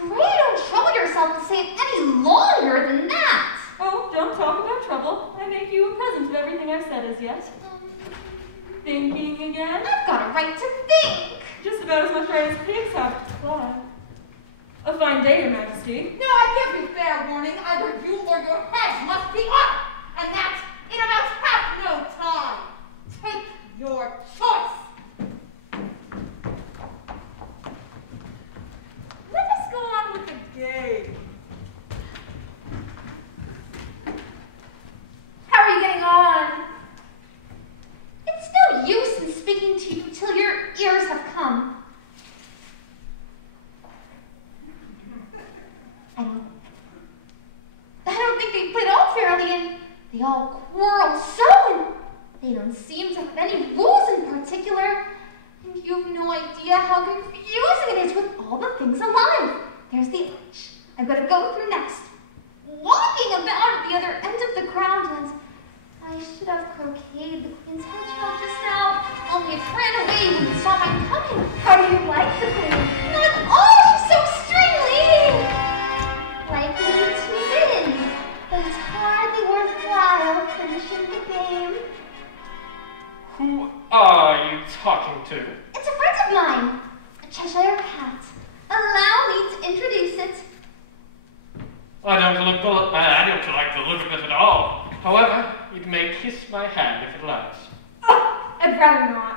Pray don't trouble yourself to say it any longer than that. Oh, don't talk about trouble. I make you a present of everything I've said as yet. Thinking again? I've got a right to think. Just about as much right as pigs have to fly. A fine day, Your Majesty. Now I give you fair warning. Either you or your head must be up. And that's in about half no time. Take your choice. Let us go on with the game. How are you getting on? It's no use in speaking to you till your ears have come. I don't think they played off fairly, and they all quarrel so, and they any rules in particular. And you have no idea how confusing it is with all the things alive. There's the arch I've got to go through next. Walking about at the other end of the ground, and I should have croqueted the queen's hedgehog just now, only it ran away when it saw my coming. How do you like the queen? Not at all, she's so stringly. Likely to win, but it's hardly worthwhile finishing the game. Who are you talking to? It's a friend of mine, a Cheshire cat. Allow me to introduce it. I don't like the look of it at all. However, it may kiss my hand if it likes. Oh, I'd rather not.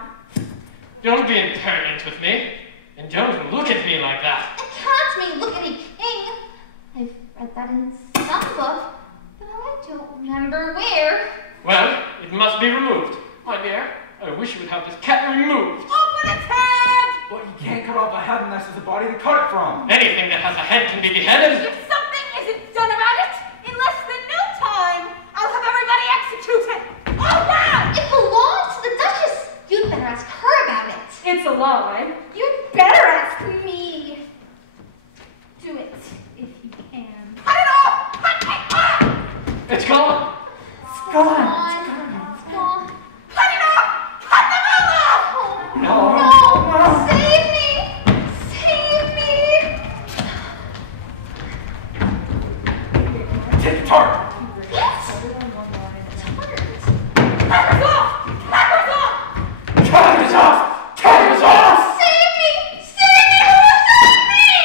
Don't be impertinent with me, and don't look at me like that. A cat may look at a king. I've read that in some book, but I don't remember where. Well, it must be removed. My dear, I wish you would have this cat removed. Open its head! But you can't cut off a head unless there's a body to cut it from. Anything that has a head can be beheaded. If something isn't done about it, in less than no time, I'll have everybody executed. All down! It belongs to the Duchess. You'd better ask her about it. It's a law, right? You'd better ask me. Do it, if you can. Cut it off! Cut it off! It's gone. It's gone. It's gone. Cut it off! Cut them all off! No! Save me! Save me! Take the tart. What? Hackers off! Hackers off! Cameras off! Cameras off! Save me! Save me! Save me!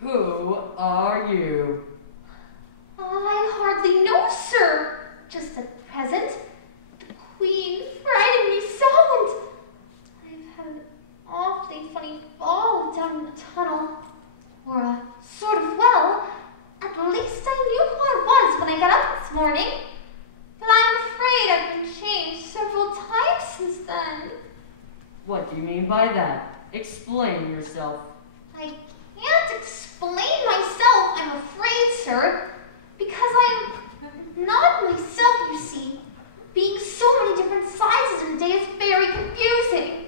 Who are you? I hardly know, sir. Just at present, the queen frightened me so, and I've had an awfully funny fall down in the tunnel, or a sort of well. At least I knew who I was when I got up this morning, but I'm afraid I've been changed several times since then. What do you mean by that? Explain yourself. I can't explain myself, I'm afraid, sir, because I'm not myself, you see. Being so many different sizes in a day is very confusing.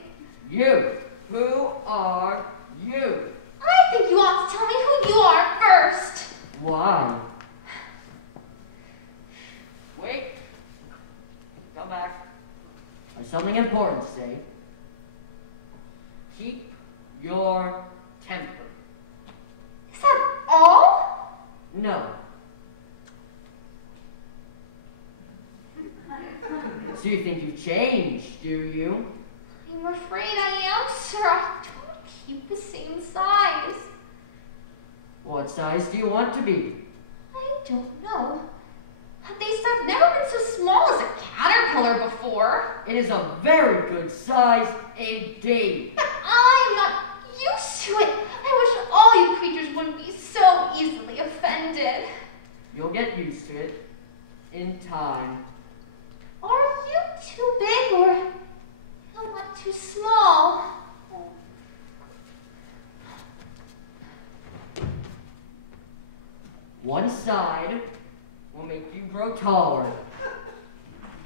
You. Who are you? I think you ought to tell me who you are first. Why? Wait. Come back. There's something important to say. Keep your temper. Is that all? No. So you think you've changed, do you? I'm afraid I am, sir. I don't keep the same size. What size do you want to be? I don't know. At least I've never been so small as a caterpillar before. It is a very good size indeed. But I'm not used to it. I wish all you creatures wouldn't be so easily offended. You'll get used to it in time. Are you too big or somewhat too small? One side will make you grow taller,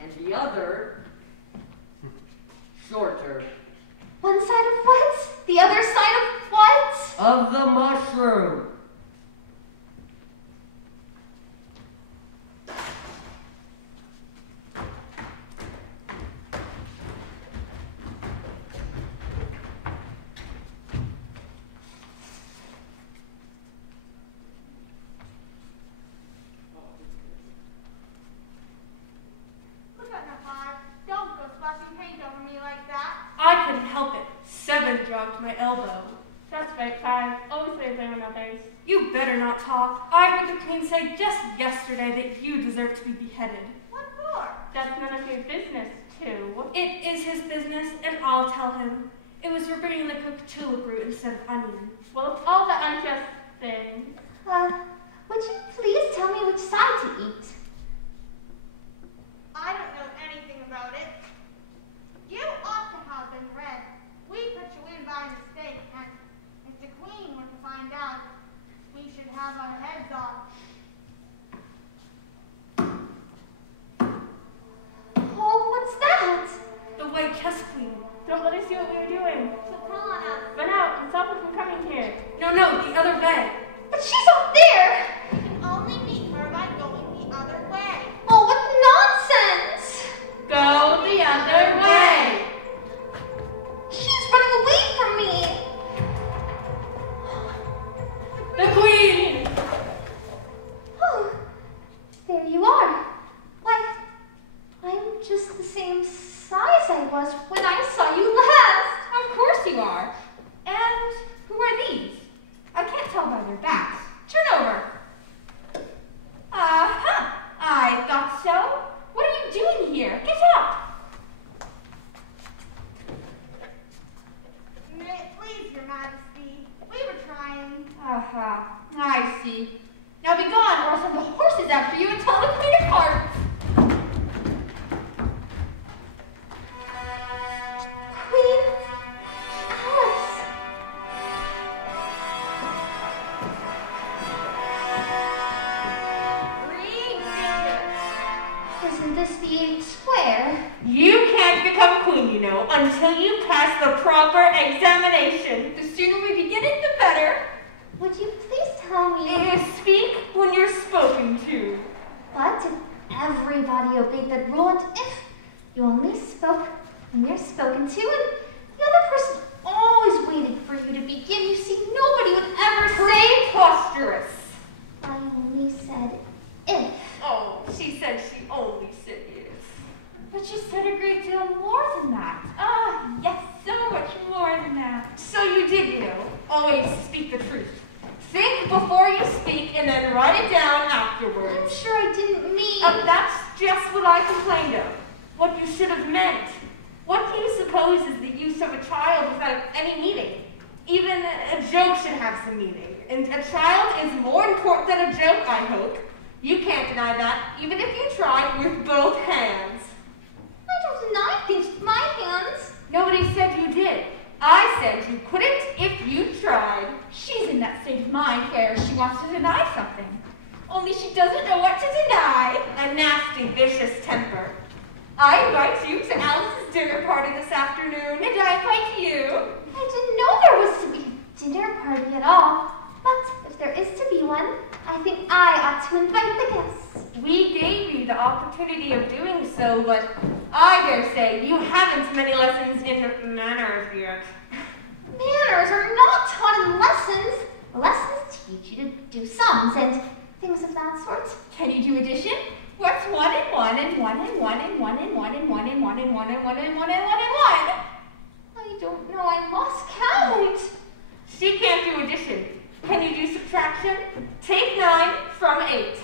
and the other shorter. One side of what? The other side of what? Of the mushroom. I couldn't help it. 7 dropped my elbow. That's right, 5. Always say blame on others. You better not talk. I heard the queen say just yesterday that you deserve to be beheaded. What for? That's none of your business, too. It is his business, and I'll tell him. It was for bringing the cooked tulip root instead of onion. Well, it's all the unjust things. Would you please tell me which side to eat? same size I was when I saw you last. Of course you are. And who are these? I can't tell by their backs. Turn over. I thought so. What are you doing here? Get up. Please, Your Majesty. We were trying. I see. Now be gone, or I'll send the horses after you and tell them to be apart. Queen Alice. Isn't this the square? You can't become queen, you know, until you pass the proper examination. The sooner we begin it, the better. Would you please tell me? Speak when you're spoken to. But if everybody obeyed that rule, and if you only spoke when you're spoken to, and the other person always waited for you to begin, you see, nobody would ever say preposterous. I only said if. Oh, she said she only said if. But you said a great deal more than that. Yes, so much more than that. So you did, you know. Always speak the truth. Think before you speak and then write it down afterwards. I'm sure I didn't mean. That's just what I complained of. What you should have meant. What do you suppose is the use of a child without any meaning? Even a joke should have some meaning. And a child is more important than a joke, I hope. You can't deny that, even if you tried with both hands. I don't deny things with my hands. Nobody said you did. I said you couldn't if you tried. She's in that state of mind where she wants to deny something. Only she doesn't know what to deny. A nasty, vicious temper. I invite you to Alice's dinner party this afternoon, and I invite you. I didn't know there was to be a dinner party at all. But if there is to be one, I think I ought to invite the guests. We gave you the opportunity of doing so, but I dare say you haven't many lessons in manners yet. Manners are not taught in lessons. Lessons teach you to do sums and things of that sort. Can you do addition? What's 1 and 1 and 1 and 1 and 1 and 1 and 1 and 1 and 1 and 1 and 1 and 1 and 1? I don't know. I lost count. She can't do addition. Can you do subtraction? Take 9 from 8.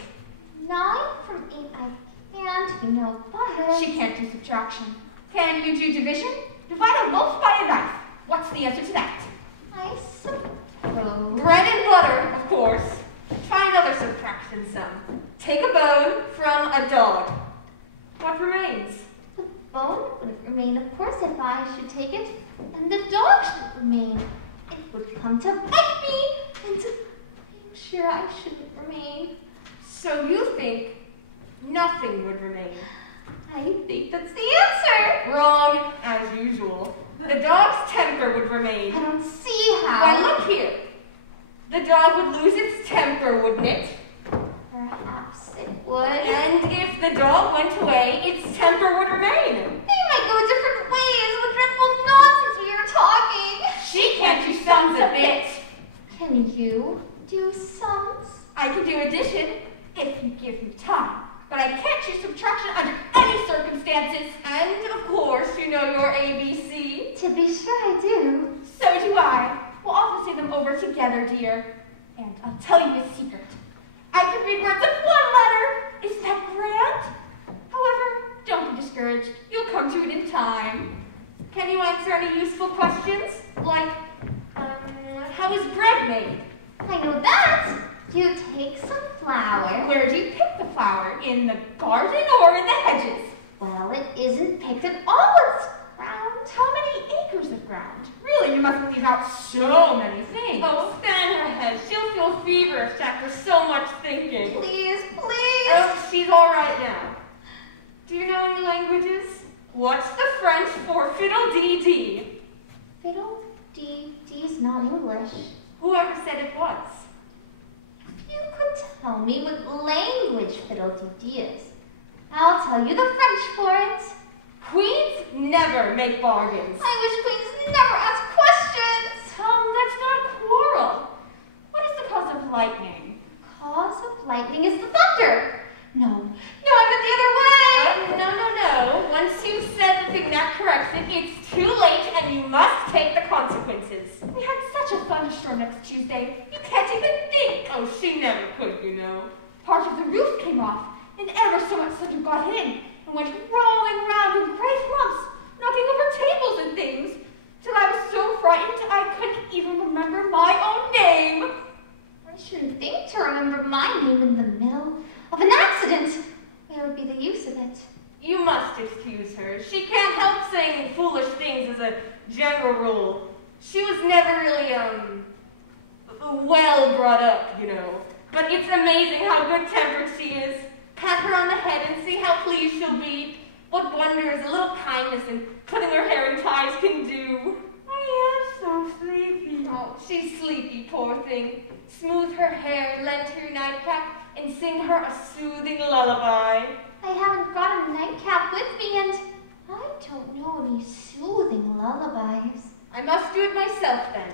9 from 8 I can't, you know, but... She can't do subtraction. Can you do division? Divide a loaf by a knife. What's the answer to that? I suppose... Bread and butter, of course. Try another subtraction sum. Take a bone from a dog. What remains? The bone wouldn't remain, of course, if I should take it, and the dog should remain. It would come to bite me, and I'm sure I shouldn't remain. So you think nothing would remain? I think that's the answer. Wrong, as usual. The dog's temper would remain. I don't see how. Why, look here. The dog would lose its temper, wouldn't it? Perhaps it would. And if the dog went away, its temper would remain. They might go different ways. What dreadful nonsense we are talking. She can't do sums a bit. Can you do sums? I can do addition if you give me time. But I can't do subtraction under any circumstances. And, of course, you know your ABC. To be sure I do. So do I. We'll often say them over together, dear. And I'll tell you a secret. I can read words of one letter. Isn't that grand? However, don't be discouraged. You'll come to it in time. Can you answer any useful questions? Like, how is bread made? I know that. You take some flour. Where do you pick the flour? In the garden or in the hedges? Well, it isn't picked at all. It's ground. How many acres of ground? Really, you mustn't leave out so many things. Oh, stand her head. She'll feel feverish after so much thinking. Please, please. Oh, she's all right now. Do you know any languages? What's the French for fiddle-dee-dee? Fiddle-dee-dee's not English. Whoever said it was? If you could tell me what language fiddle-dee-dee is, I'll tell you the French for it. Queens never make bargains. I wish queens never ask questions. Tom, that's not a quarrel. What is the cause of lightning? Cause of lightning is the thunder. No, I meant the other way. No. Once you say must excuse her. She can't help saying foolish things as a general rule. She was never really, well brought up, you know. But it's amazing how good-tempered she is. Pat her on the head and see how pleased she'll be. What wonders a little kindness and putting her hair in ties can do. I am so sleepy. Oh, she's sleepy, poor thing. Smooth her hair, lend her your nightcap, and sing her a soothing lullaby. I haven't got a nightcap with me, and I don't know any soothing lullabies. I must do it myself, then.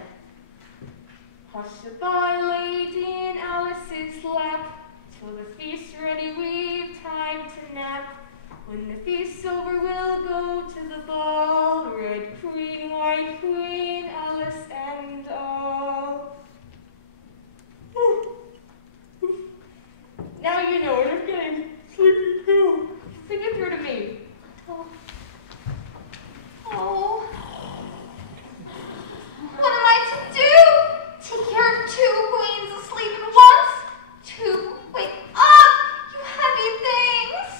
Hush-a-bye, lady in Alice's lap, till the feast's ready, we've time to nap. When the feast's over, we'll go to the ball, Red Queen, White Queen, Alice and all. Now you know it, I'm getting sleepy too. Sing it through to me. Oh. What am I to do? Take care of 2 queens asleep at once? 2, wake up, you heavy things.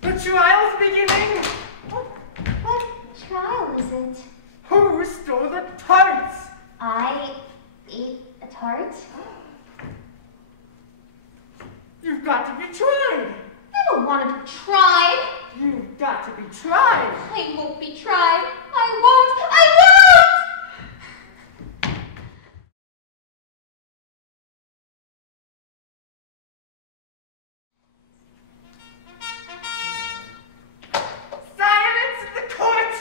The trial's beginning. What trial is it? Who stole the tarts? I ate a tart. You've got to be tried. I don't want to be tried. You've got to be tried. I won't be tried. I won't. I won't! Silence in the court!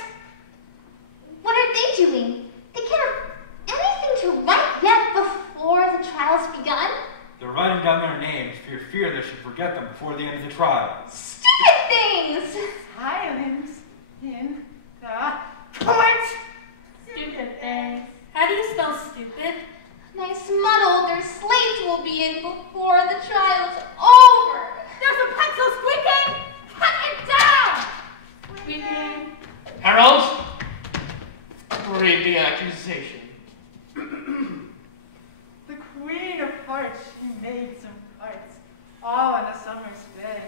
What are they doing? They can't have anything to write yet before the trial's begun. They're writing down their names for fear they should forget them before the end of the trial. Stupid things! Silence in the court! Stupid things. How do you spell stupid? Nice muddle their slates will be in before the trial's over. There's a pencil squeaking! Cut it down! Squeaking. Harold, read the accusation. The Queen of Hearts, she made some hearts, all on a summer's day.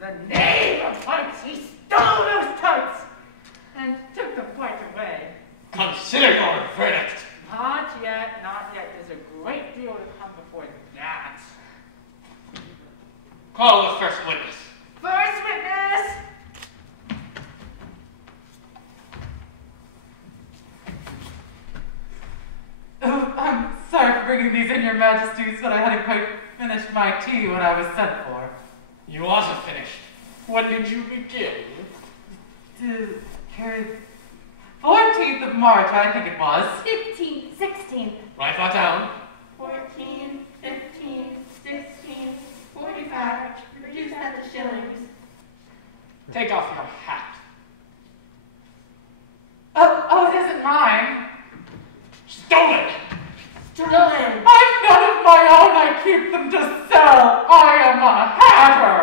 The Knave of Hearts, he stole those tarts and took the point away. Consider your verdict. Not yet, not yet. There's a great deal to come before that. Call the first witness. First witness! Oh, I'm sorry for bringing these in, Your Majesties, but I hadn't quite finished my tea when I was sent for. You wasn't finished. When did you begin? To carry 14th of March, I think it was. 15th, 16th. Write that down. 14, 15, 16, 45. Reduce that to shillings. Take off your hat. Oh, it isn't mine. Stolen! Stolen. I've none of my own. I keep them to sell. I am a hatter.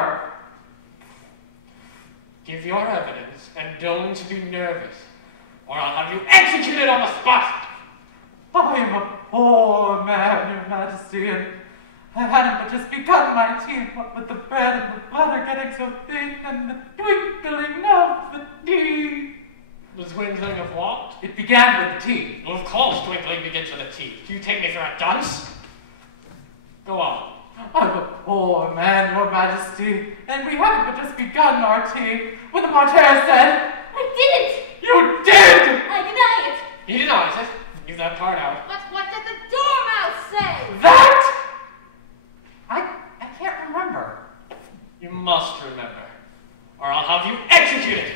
Give your evidence and don't be nervous, or I'll have you executed on the spot. I am a poor man, Your Majesty, and I hadn't but just begun my tea, what with the bread and the butter getting so thin and the twinkling of the tea. The twinkling of what? It began with the tea. Well, of course twinkling begins with a T. Do you take me for a dunce? Go on. I'm a poor man, Your Majesty, and we hadn't but just begun our tea when the Martyr said, I didn't! You did! I deny it! He denies it. Leave that part out. But what did the dormouse say? That? I can't remember. You must remember, or I'll have you executed.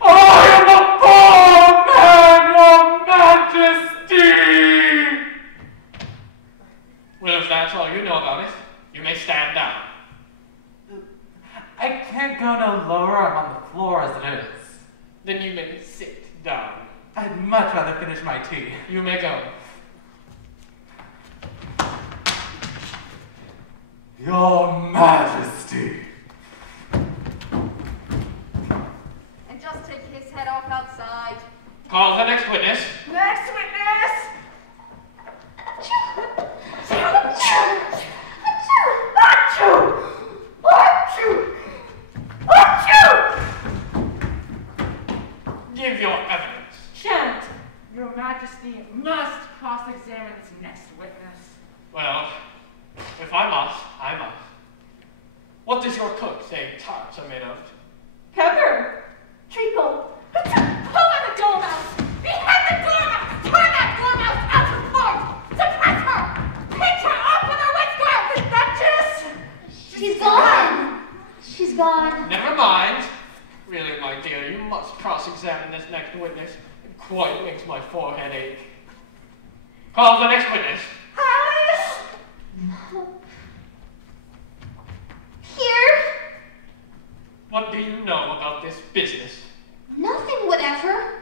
I am a poor man, Your Majesty! Well, if that's all you know about it, you may stand down. I can't go no lower. I'm on the floor as it is. Then you may sit down. I'd much rather finish my tea. You may go. Your Majesty. And just take his head off outside. Call the next witness. Next witness! Give your evidence. Shan't. Your Majesty must cross-examine this next witness. Well, if I must, I must. What does your cook say tarts are made of? Pepper! Treacle! Pull on the dormouse! Behead the dormouse! Turn that dormouse out of court! Suppress her! Pinch her up with her whisker! Duchess! She's gone. She's gone. Never mind. Really, my dear, you must cross-examine this next witness. It quite makes my forehead ache. Call the next witness. Alice! Here? What do you know about this business? Nothing whatever.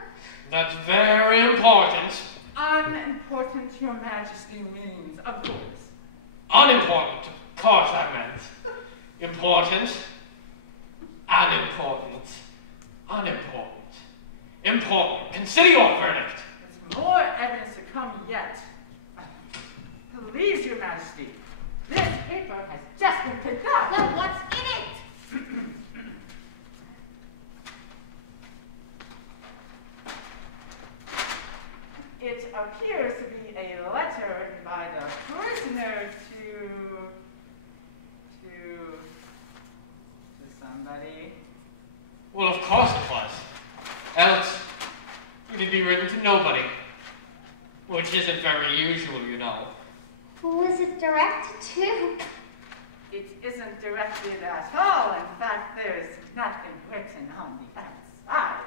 That's very important. Unimportant, Your Majesty means, of course. Unimportant, of course I meant. Important. Unimportant. Unimportant. Important. Consider your verdict. There's more evidence to come yet. Please, Your Majesty, this paper has just been picked up. Well, what's in it? It appears to be a letter written by the prisoner to somebody. Well, of course it was. Else, it would be written to nobody. Which isn't very usual, you know. Who is it directed to? It isn't directed at all. In fact, there's nothing written on the outside.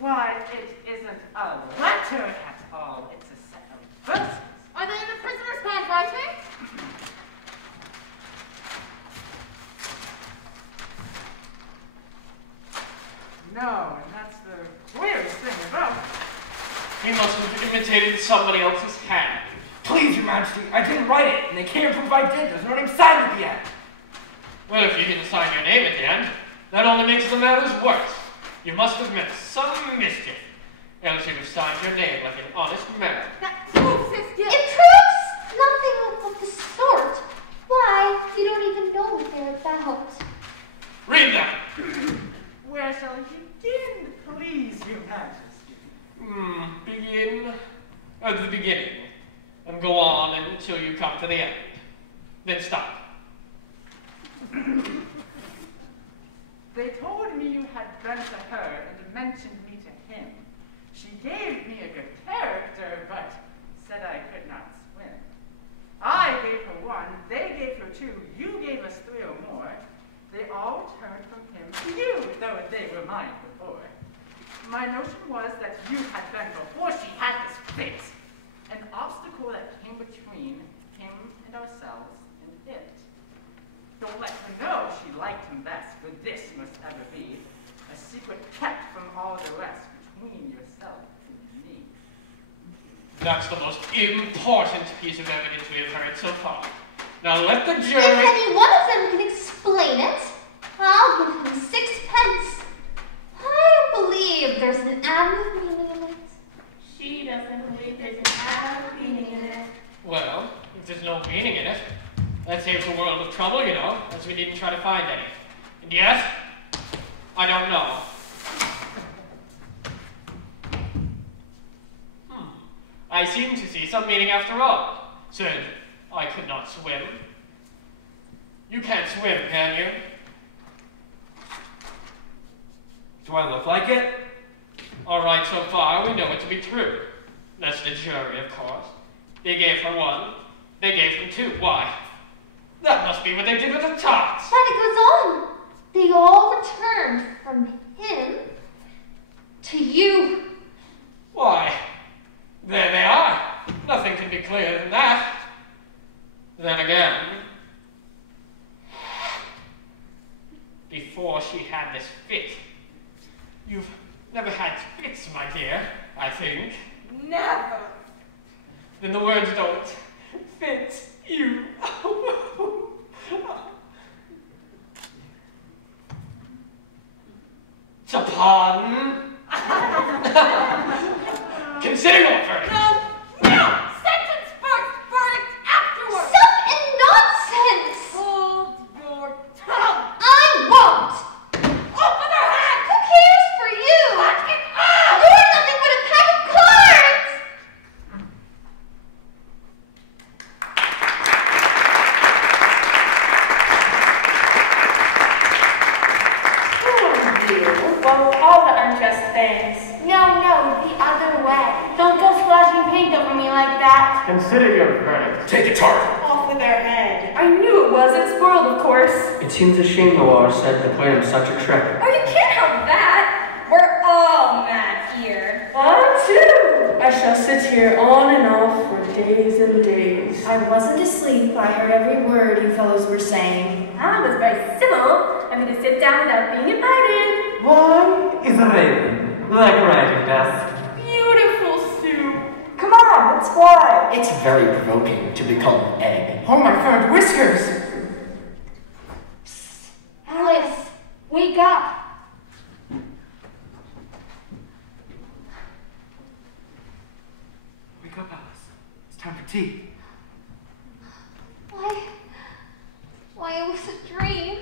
Why, it isn't a letter at all. It's a set of verses. Are they in the prisoner's handwriting? No, and that's the weirdest thing about it. He must have imitated somebody else's hand. Please, Your Majesty, I didn't write it, and they can't prove I did. There's no name signed at the end. Well, if you didn't sign your name at the end, that only makes the matters worse. You must have meant some mischief. Else you'd have signed your name like an honest man. That proves his guilt. It proves nothing of the sort. Why, you don't even know what they're about. Read that. Where shall I begin, please, Your Majesty? Begin at the beginning and go on until you come to the end. Then stop. They told me you had been to her and mentioned me to him. She gave me a good character, but said I could not swim. I gave her 1, they gave her 2, you gave us 3 or more. They all turned from him to you, though they were mine before. My notion was that you had been before she had this fit, an obstacle that came between him and ourselves and it. Don't let her know she liked him best, for this must ever be a secret kept from all the rest between yourself and me. That's the most important piece of evidence we have heard so far. Now let the jury... If any one of them can explain it, I'll give him 6 pence. I don't believe there's an atom of meaning in it. She doesn't believe there's an atom of meaning in it. Well, if there's no meaning in it, that saves a world of trouble, you know, as we needn't try to find any. And yes, I don't know. I seem to see some meaning after all. Said I could not swim. You can't swim, can you? Do I look like it? All right, so far we know it to be true. That's the jury, of course. They gave her 1. They gave him 2. Why? That must be what they did with the tarts. But it goes on. They all returned from him to you. Why? There they are. Nothing can be clearer than that. Then again, before she had this fit, you've never had fits, my dear, I think. Never. Then the words don't fit you. It's a pardon. consider your verdict. Take it hard. Off with their head. I knew it was. It's spoiled, of course. It seems a shame the war said to play him such a trick. Oh, you can't help that. We're all mad here. I too. I shall sit here on and off for days and days. I wasn't asleep. I heard every word you fellows were saying. I was very civil. I'm going to sit down without being invited. Why is a raven like a writing desk? Beautiful soup. Come on, let's fly. It's very provoking to be called an egg. Oh, my furred whiskers! Alice, wake up. Wake up, Alice. It's time for tea. Why, it was a dream.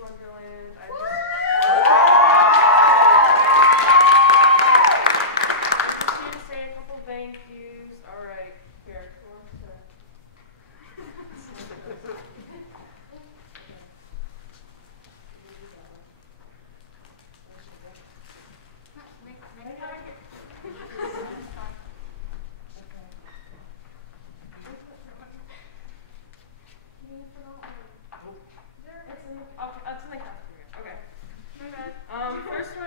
Wonderland. I just need to say a couple thank yous. All right, here. That's in the cafeteria. Okay.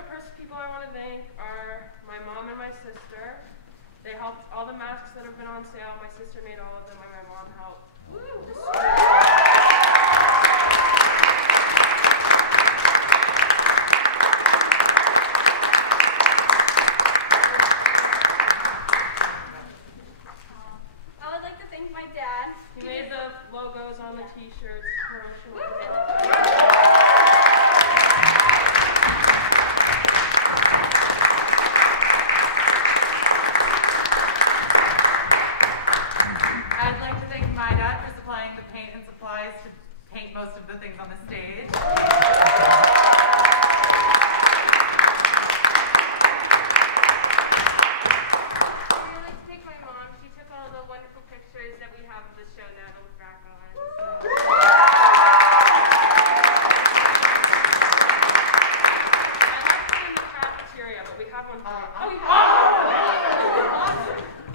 First people I want to thank are my mom and my sister. They helped all the masks that have been on sale. My sister made all of them, and my mom helped. most of the things on the stage. That we have of the show now to look back on. I like being in the cafeteria, but we have one for you.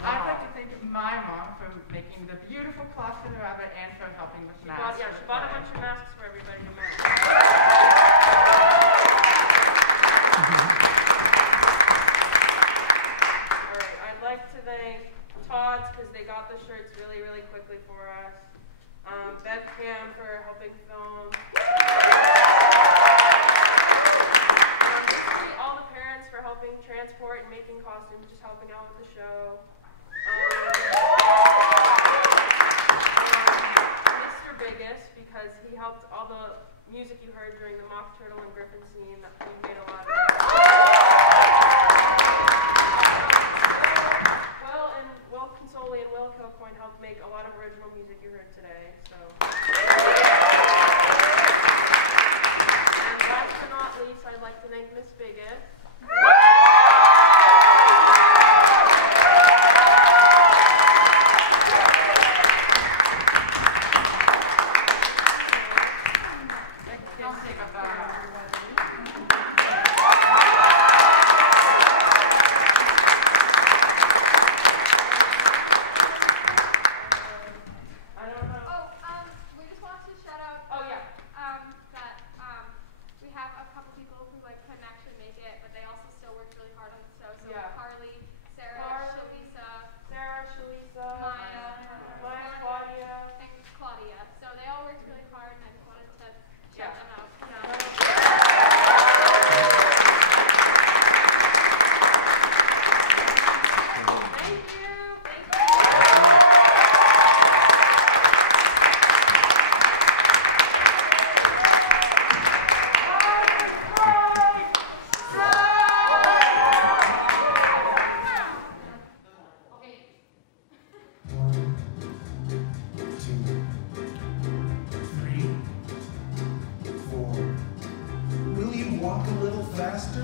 I'd like to thank my mom for making the beautiful clock for the rabbit and for helping with masks. She bought a bunch of masks for everybody to match. Alright, I'd like to thank Todd's because they got the shirts really, really quickly for us. BevCam for helping film. Basically all the parents for helping transport and making costumes, just helping out with the show. Mr. Biggest because he helped all the music you heard during the Mock Turtle and Griffin scene. We made a lot of it. Consoli and Will Kilcoyne helped make a lot of original music you heard today. So, and last but not least, I'd like to thank Miss Biggest.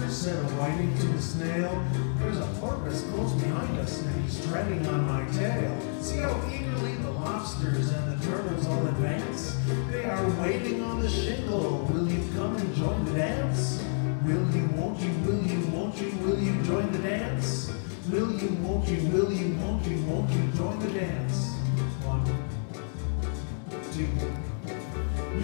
Said a whiting to a snail. There's a porpoise close behind us, and he's treading on my tail. See how eagerly the lobsters and the turtles all advance? They are waiting on the shingle. Will you come and join the dance? Will you, won't you, will you, won't you, will you join the dance? Will you, won't you, will you, won't you, won't you join the dance? 1, 2.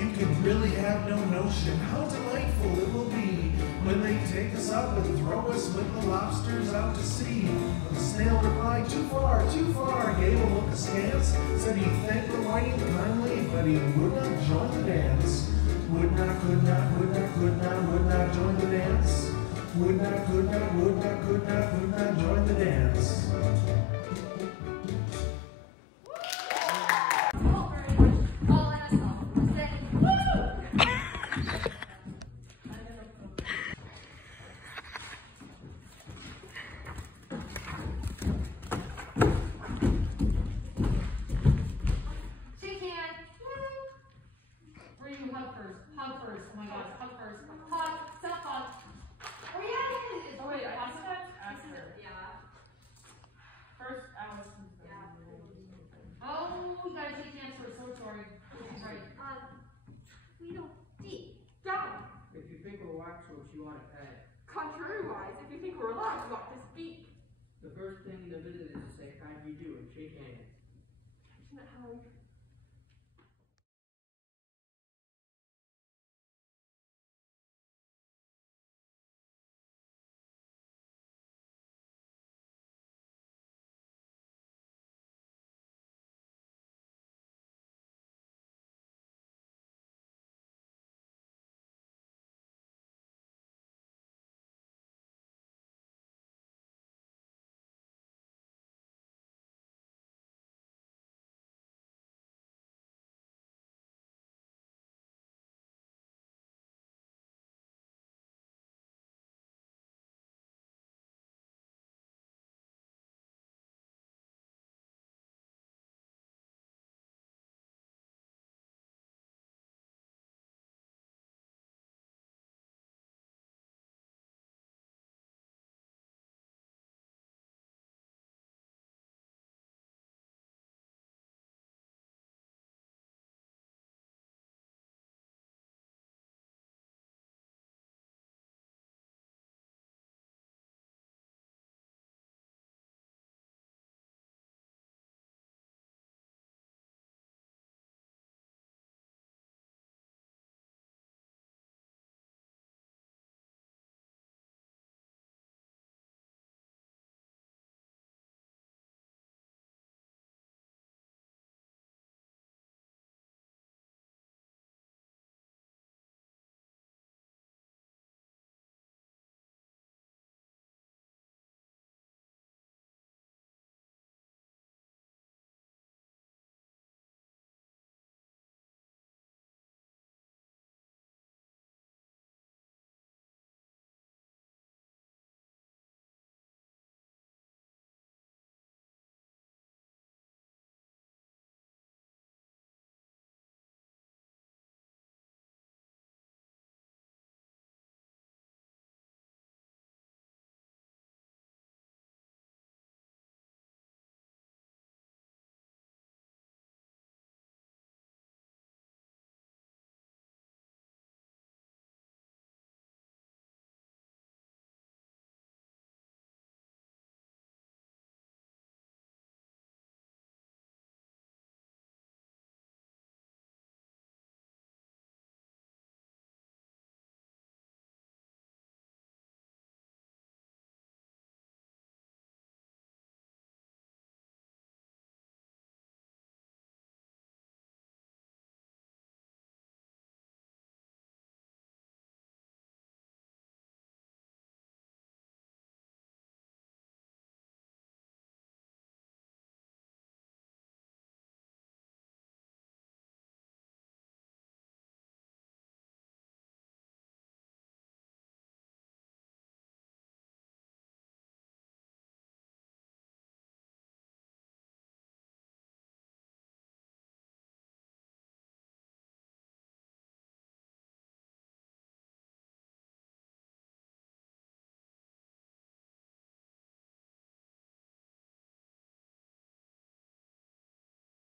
You can really have no notion how delightful it will be when they take us up and throw us with the lobsters out to sea. The snail replied, too far, gave a look askance, said he thanked the whiting kindly, but he would not join the dance. Would not, could not, would not, could not, would not join the dance. Would not, could not, would not, could not, would not join the dance.